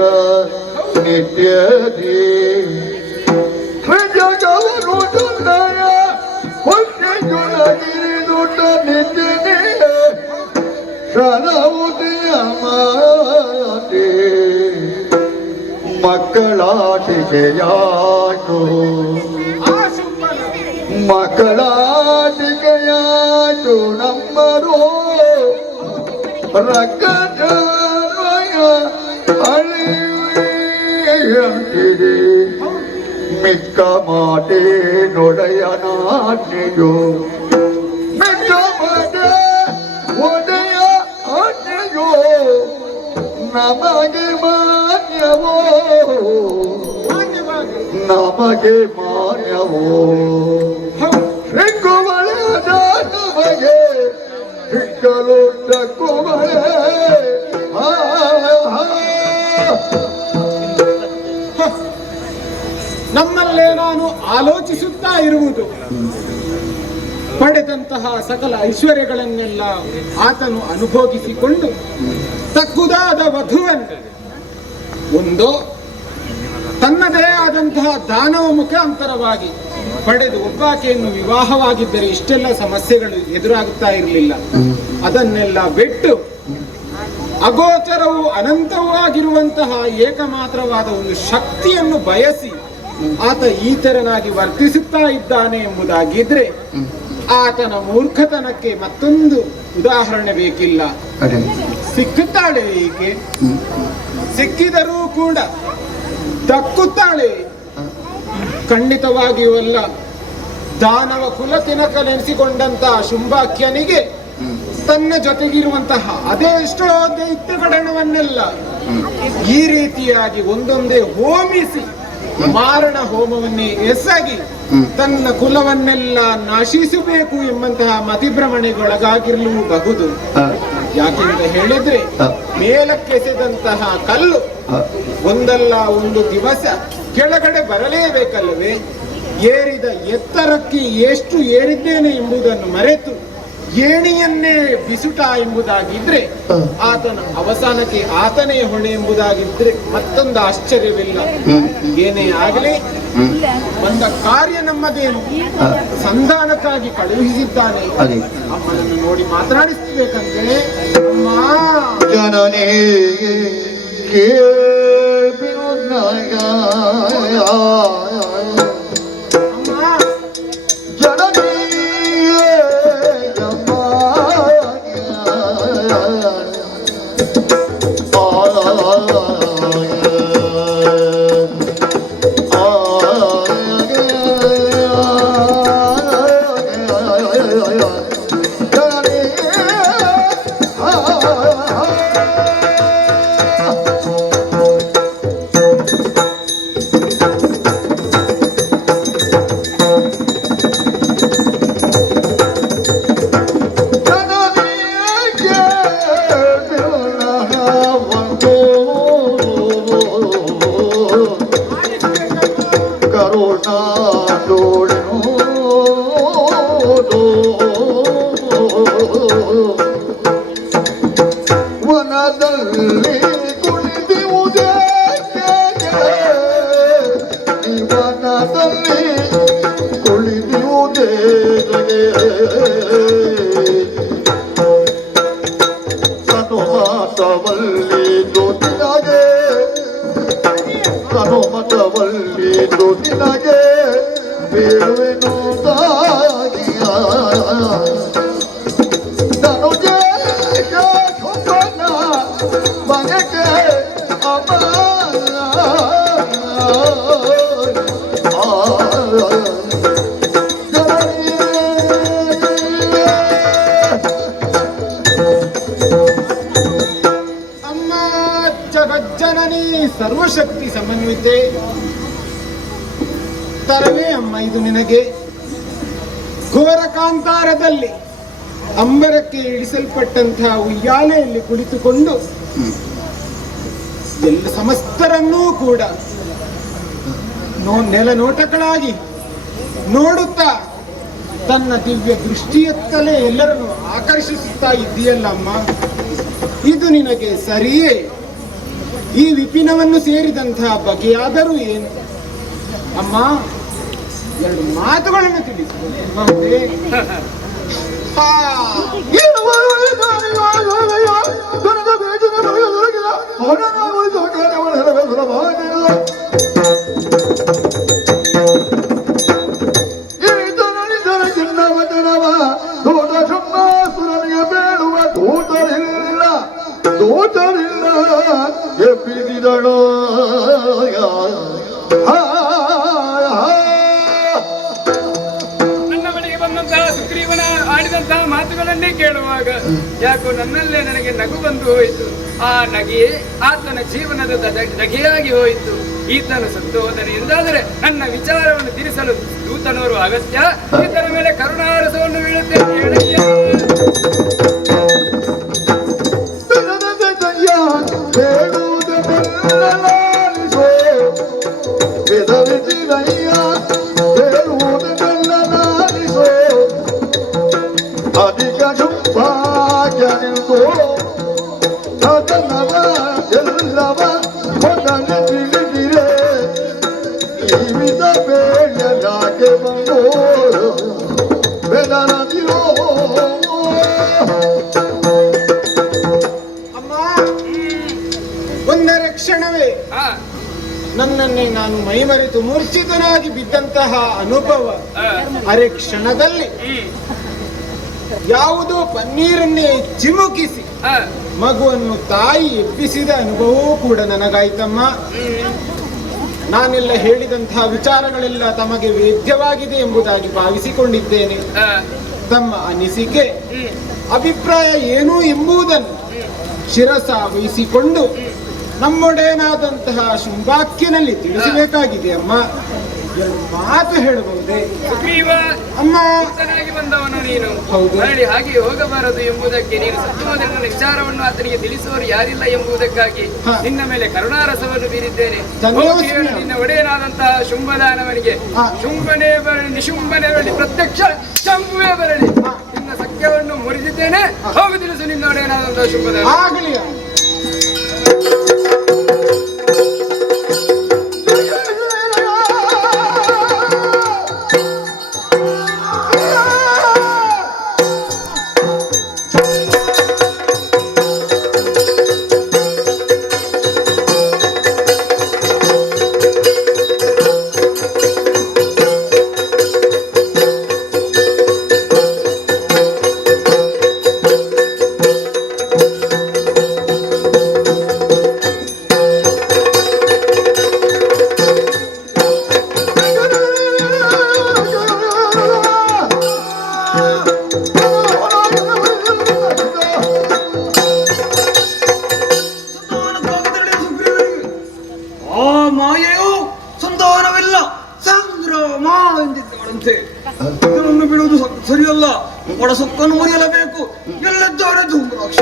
ನಿತ್ಯದಿ ತ್ರಿಜಗವನು ತನ್ನಯ ಕೊಕ್ಕೆಯೊಳಗಿರಿ ದೊಡ್ಡ ನಿತ್ಯದಿ ಸರವುದಿಯ ಮಾತೆ ಮಕ್ಕಳಾಟಿಕೆಯಾಟು ಮಕ್ಕಳಾಟಿಕೆಯಾಟು ನಮ್ಮರು ರಕ್ಕಯ ಅಳಿಯಂತಿದೆ ಮಿಕ್ಕ ಮಾಟೆ ನೊಡೆಯನಾಟಿಯು ಮಿಕ್ಕ ಮಾಟೆ ನಮಗೆ ಮಾನ್ಯವೋ ನಮಗೆ ಮಾನ್ಯವೋ ಕುಮಳೆಯದ ನಮಗೆ ಹಿಕ್ಕಲುಂಡ ಕುಮಳೆ ನಮ್ಮಲ್ಲೇ ನಾನು ಆಲೋಚಿಸುತ್ತಾ ಇರುವುದು ಪಡೆದಂತಹ ಸಕಲ ಐಶ್ವರ್ಯಗಳನ್ನೆಲ್ಲ ಆತನು ಅನುಭೋಗಿಸಿಕೊಂಡು ತಕ್ಕುದಾದ ವಧುವನ್ನು ಒಂದೋ ತನ್ನದೇ ಆದಂತಹ ದಾನವ ಮುಖಾಂತರವಾಗಿ ಪಡೆದು ಒಬ್ಬಾಕೆಯನ್ನು ವಿವಾಹವಾಗಿದ್ದರೆ ಇಷ್ಟೆಲ್ಲ ಸಮಸ್ಯೆಗಳು ಎದುರಾಗುತ್ತಾ ಇರಲಿಲ್ಲ. ಅದನ್ನೆಲ್ಲ ಬಿಟ್ಟು ಅಗೋಚರವೂ ಅನಂತವೂ ಆಗಿರುವಂತಹ ಏಕಮಾತ್ರವಾದ ಒಂದು ಶಕ್ತಿಯನ್ನು ಬಯಸಿ ಆತ ಈ ತೆರನಾಗಿ ವರ್ತಿಸುತ್ತಾ ಇದ್ದಾನೆ ಎಂಬುದಾಗಿದ್ರೆ ಆತನ ಮೂರ್ಖತನಕ್ಕೆ ಮತ್ತೊಂದು ಉದಾಹರಣೆ ಬೇಕಿಲ್ಲ. ಸಿಕ್ಕುತ್ತಾಳೆ ಈಕೆ, ಸಿಕ್ಕಿದರೂ ಕೂಡ ದಕ್ಕುತ್ತಾಳೆ ಖಂಡಿತವಾಗಿಯೂ ಅಲ್ಲ. ದಾನವ ಕುಲ ತಿನಕಲೆನಿಸಿಕೊಂಡಂತಹ ಶುಂಭಾಖ್ಯನಿಗೆ ತನ್ನ ಜೊತೆಗಿರುವಂತಹ ಅದೆಷ್ಟೋ ದೈತ್ಯಗಣವನ್ನೆಲ್ಲ ಈ ರೀತಿಯಾಗಿ ಒಂದೊಂದೇ ಹೋಮಿಸಿ ಮಾರಣ ಹೋಮವನ್ನೇ ಎಸಗಿ ತನ್ನ ಕುಲವನ್ನೆಲ್ಲ ನಾಶಿಸಬೇಕು ಎಂಬಂತಹ ಮತಿಭ್ರಮಣೆಗೊಳಗಾಗಿರಲೂಬಹುದು. ಯಾಕೆಂತ ಹೇಳಿದ್ರೆ ಮೇಲಕ್ಕೆಸೆದಂತಹ ಕಲ್ಲು ಒಂದಲ್ಲ ಒಂದು ದಿವಸ ಕೆಳಗಡೆ ಬರಲೇಬೇಕಲ್ಲವೇ? ಏರಿದ ಎತ್ತರಕ್ಕೆ ಎಷ್ಟು ಏರಿದ್ದೇನೆ ಎಂಬುದನ್ನು ಮರೆತು ಏಣಿಯನ್ನೇ ಬಿಸುಟ ಎಂಬುದಾಗಿದ್ರೆ ಆತನ ಅವಸಾನಕ್ಕೆ ಆತನೇ ಹೊಣೆ ಎಂಬುದಾಗಿದ್ರೆ ಮತ್ತೊಂದು ಆಶ್ಚರ್ಯವಿಲ್ಲ. ಏನೇ ಆಗಲಿ ಒಂದ ಕಾರ್ಯ ನಮ್ಮದೇನು ಸಂಧಾನಕ್ಕಾಗಿ ಕಳುಹಿಸಿದ್ದಾನೆ. ಅಮ್ಮನನ್ನು ನೋಡಿ ಮಾತನಾಡಿಸಬೇಕಂತಲೇ ಜನನೇ ವನದಲ್ಲಿ ಕುಳಿತಿರುವುದೇ ವನದಲ್ಲಿ ಕುಳಿತಿರುವುದೇ ಸನುಮತವಲ್ಲಿ ದೊಡ್ಡಿನಾಗೆ ಸನುಮತವಲ್ಲಿ ದೊಡ್ಡಿನಾಗೆ ಬೇಡುವೆನು ತಾಗಿಯ ಸರ್ವಶಕ್ತಿ ಸಮನ್ವಿತೆ ತರವೇ ಅಮ್ಮ ಇದು ನಿನಗೆ. ಘೋರ ಕಾಂತಾರದಲ್ಲಿ ಅಂಬರಕ್ಕೆ ಇಳಿಸಲ್ಪಟ್ಟಂತಹ ಉಯ್ಯಾಲೆಯಲ್ಲಿ ಕುಳಿತುಕೊಂಡು ಎಲ್ಲ ಸಮಸ್ತರನ್ನೂ ಕೂಡ ನೆಲ ನೋಟಗಳಾಗಿ ನೋಡುತ್ತಾ ತನ್ನ ದಿವ್ಯ ದೃಷ್ಟಿಯತ್ತಲೇ ಎಲ್ಲರನ್ನು ಆಕರ್ಷಿಸುತ್ತಾ ಇದ್ದೀಯಲ್ಲ ಅಮ್ಮ, ಇದು ನಿನಗೆ ಸರಿಯೇ? ಈ ವಿಪಿನವನ್ನು ಸೇರಿದಂತಹ ಬಗೆಯಾದರೂ ಏನು ಅಮ್ಮ? ಎರಡು ಮಾತುಗಳನ್ನು ತಿಳಿಸಿ. ದೂತರಿಲ್ಲ ಎಬ್ಬಿಸಿದಳು ನನ್ನ ಬಳಿಗೆ ಬಂದಂತಹ ಸುಗ್ರೀವನ ಆಡಿದಂತಹ ಮಾತುಗಳನ್ನೇ ಕೇಳುವಾಗ ಯಾಕೋ ನನ್ನಲ್ಲೇ ನನಗೆ ನಗು ಬಂದು ಹೋಯಿತು. ಆ ನಗೆಯೇ ಆತನ ಜೀವನದ ನಗೆಯಾಗಿ ಹೋಯಿತು. ಈತನು ಸತ್ತು ಹೋದನು ಎಂದಾದರೆ ನನ್ನ ವಿಚಾರವನ್ನು ತಿಳಿಸಲು ದೂತನವರು ಅಗತ್ಯ. ಈತನ ಮೇಲೆ ಕರುಣಾರಸವನ್ನು ಬೀಳುತ್ತೇನೆ ಹೇಳಯ್ಯ. ಒಂದರ ಕ್ಷಣವೇ ನನ್ನನ್ನೇ ನಾನು ಮೈಮರೆತು ಮೂರ್ಛಿತನಾಗಿ ಬಿದ್ದಂತಹ ಅನುಭವ. ಅರೆ ಕ್ಷಣದಲ್ಲಿ ಯಾವುದೋ ಪನ್ನೀರನ್ನೇ ಚಿಮುಕಿಸಿ ಮಗುವನ್ನು ತಾಯಿ ಎಬ್ಬಿಸಿದ ಅನುಭವವೂ ಕೂಡ ನನಗಾಯ್ತಮ್ಮ. ನಾನೆಲ್ಲ ಹೇಳಿದಂತಹ ವಿಚಾರಗಳೆಲ್ಲ ತಮಗೆ ವೇದ್ಯವಾಗಿದೆ ಎಂಬುದಾಗಿ ಭಾವಿಸಿಕೊಂಡಿದ್ದೇನೆ. ತಮ್ಮ ಅನಿಸಿಕೆ ಅಭಿಪ್ರಾಯ ಏನು ಎಂಬುದನ್ನು ಶಿರಸ ವಹಿಸಿಕೊಂಡು ನಮ್ಮೊಡೆಯನಾದಂತಹ ಶುಂಭಾಕ್ಯನಲ್ಲಿ ತಿಳಿಸಬೇಕಾಗಿದೆ ಅಮ್ಮ. ಎರಡು ಮಾತು ಹೇಳಬಹುದೇ ಅಮ್ಮ? ಚೆನ್ನಾಗಿ ಬಂದವನು ನೀನು. ಹೌದು. ಮರಳಿ ಹಾಗೆ ಹೋಗಬಾರದು ಎಂಬುದಕ್ಕೆ, ನೀನು ಸತ್ತು ಹೋದ ನನ್ನ ವಿಚಾರವನ್ನು ಆತನಿಗೆ ತಿಳಿಸುವವರು ಯಾರಿಲ್ಲ ಎಂಬುದಕ್ಕಾಗಿ ನಿನ್ನ ಮೇಲೆ ಕರುಣಾರಸವನ್ನು ಬೀರಿದ್ದೇನೆ. ನಿನ್ನ ಒಡೆಯನಾದಂತಹ ಶುಂಭದಾನವನಿಗೆ ಶುಂಭನೇ ಬರಲಿ ನಿಶುಂಭನೇ ಬರಲಿ ಪ್ರತ್ಯಕ್ಷ ಶಂಭುವೇ ಬರಲಿ ನಿನ್ನ ಸಖ್ಯವನ್ನು ಮುರಿದಿದ್ದೇನೆ. ಹೋಗು ತಿಳಿಸು ನಿನ್ನ ಒಡೆಯನಾದಂತಹ ಶುಂಭದಾನ. ಆಗಲಿ. ಇದನ್ನು ಬಿಡುವುದು ಸರಿಯಲ್ಲ. ಒಳ ಸೊಕ್ಕನ್ನು ಮುರಿಯಲೇಬೇಕು. ಎಲ್ಲದ್ದಾರೆ ಧೂಮ್ರಾಕ್ಷ.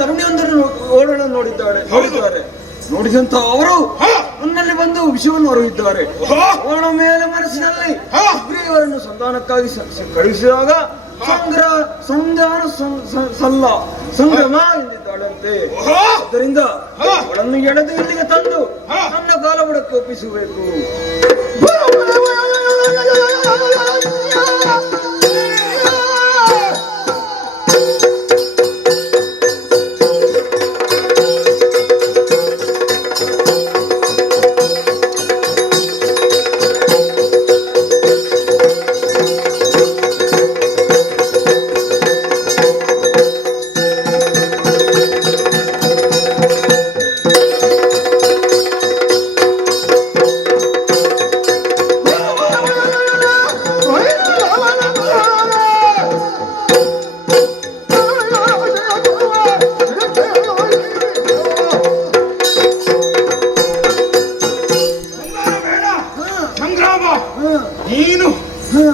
ತರುಣಿಯೊಂದನ್ನು ಓಡೋಣ ನೋಡಿದ್ದಾರೆ. ನೋಡಿದಂತ ಅವರು ನನ್ನಲ್ಲಿ ಬಂದು ವಿಷಯವನ್ನು ಹೊರಗಿದ್ದಾರೆ. ಅವಳ ಮೇಲೆ ಮನಸ್ಸಿನಲ್ಲಿ ಸುಗ್ರೀವರನ್ನು ಸಂಧಾನಕ್ಕಾಗಿ ಕಳುಹಿಸಿದಾಗ ಸಂಗ್ರಮ ಎಂದಿದ್ದಾಳಂತೆ. ಆದ್ದರಿಂದ ಅವಳನ್ನು ಎಳೆದು ಇಲ್ಲಿಗೆ ತಂದು ನನ್ನ ಕಾಲಬುಡಕ್ಕೆ ಒಪ್ಪಿಸಬೇಕು. ನೀನು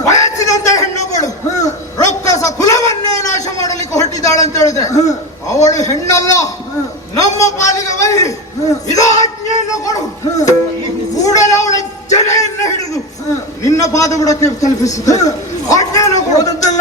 ವಯಸ್ಸಿದಂತ ಹೆಣ್ಣೊಬ್ಬಳು ರೊಕ್ಕಸ ಕುಲವನ್ನೇ ನಾಶ ಮಾಡಲಿಕ್ಕೆ ಹೊರಟಿದ್ದಾಳಂತ ಹೇಳಿದ್ರೆ ಅವಳು ಹೆಣ್ಣಲ್ಲ, ನಮ್ಮ ಪಾಲಿಗೆ ವೈರಿ. ಇದು ಆಜ್ಞೆಯನ್ನು ಕೊಡು. ಕೂಡಲೇ ಅವಳ ಜಡೆಯನ್ನು ಹಿಡಿದು ನಿನ್ನ ಪಾದಬುಡಕ್ಕೆ ತಲುಪಿಸುತ್ತೆ. ಆಜ್ಞೆಯನ್ನು ಕೊಡುತ್ತಲ್ಲ.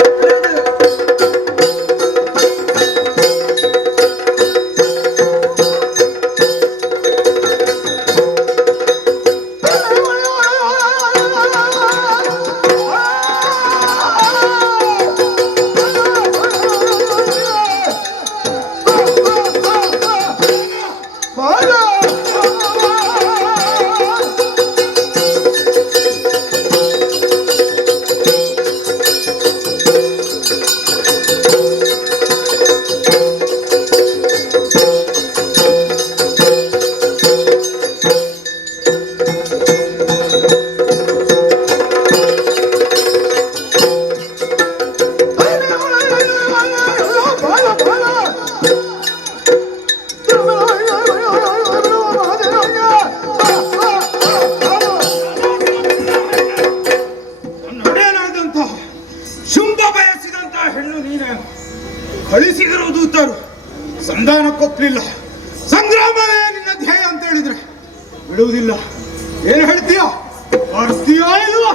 ಕಳಿಸಿದರು ದೂತರು, ಸಂಧಾನಕ್ಕೊಪ್ಪಲಿಲ್ಲ. ಸಂಗ್ರಾಮವೇ ನಿನ್ನ ಧ್ಯೇಯ ಅಂತ ಹೇಳಿದ್ರೆ ಬಿಡುವುದಿಲ್ಲ. ಏನು ಹೇಳ್ತೀಯ? ಬರ್ತೀಯಾ ಇಲ್ವಾ?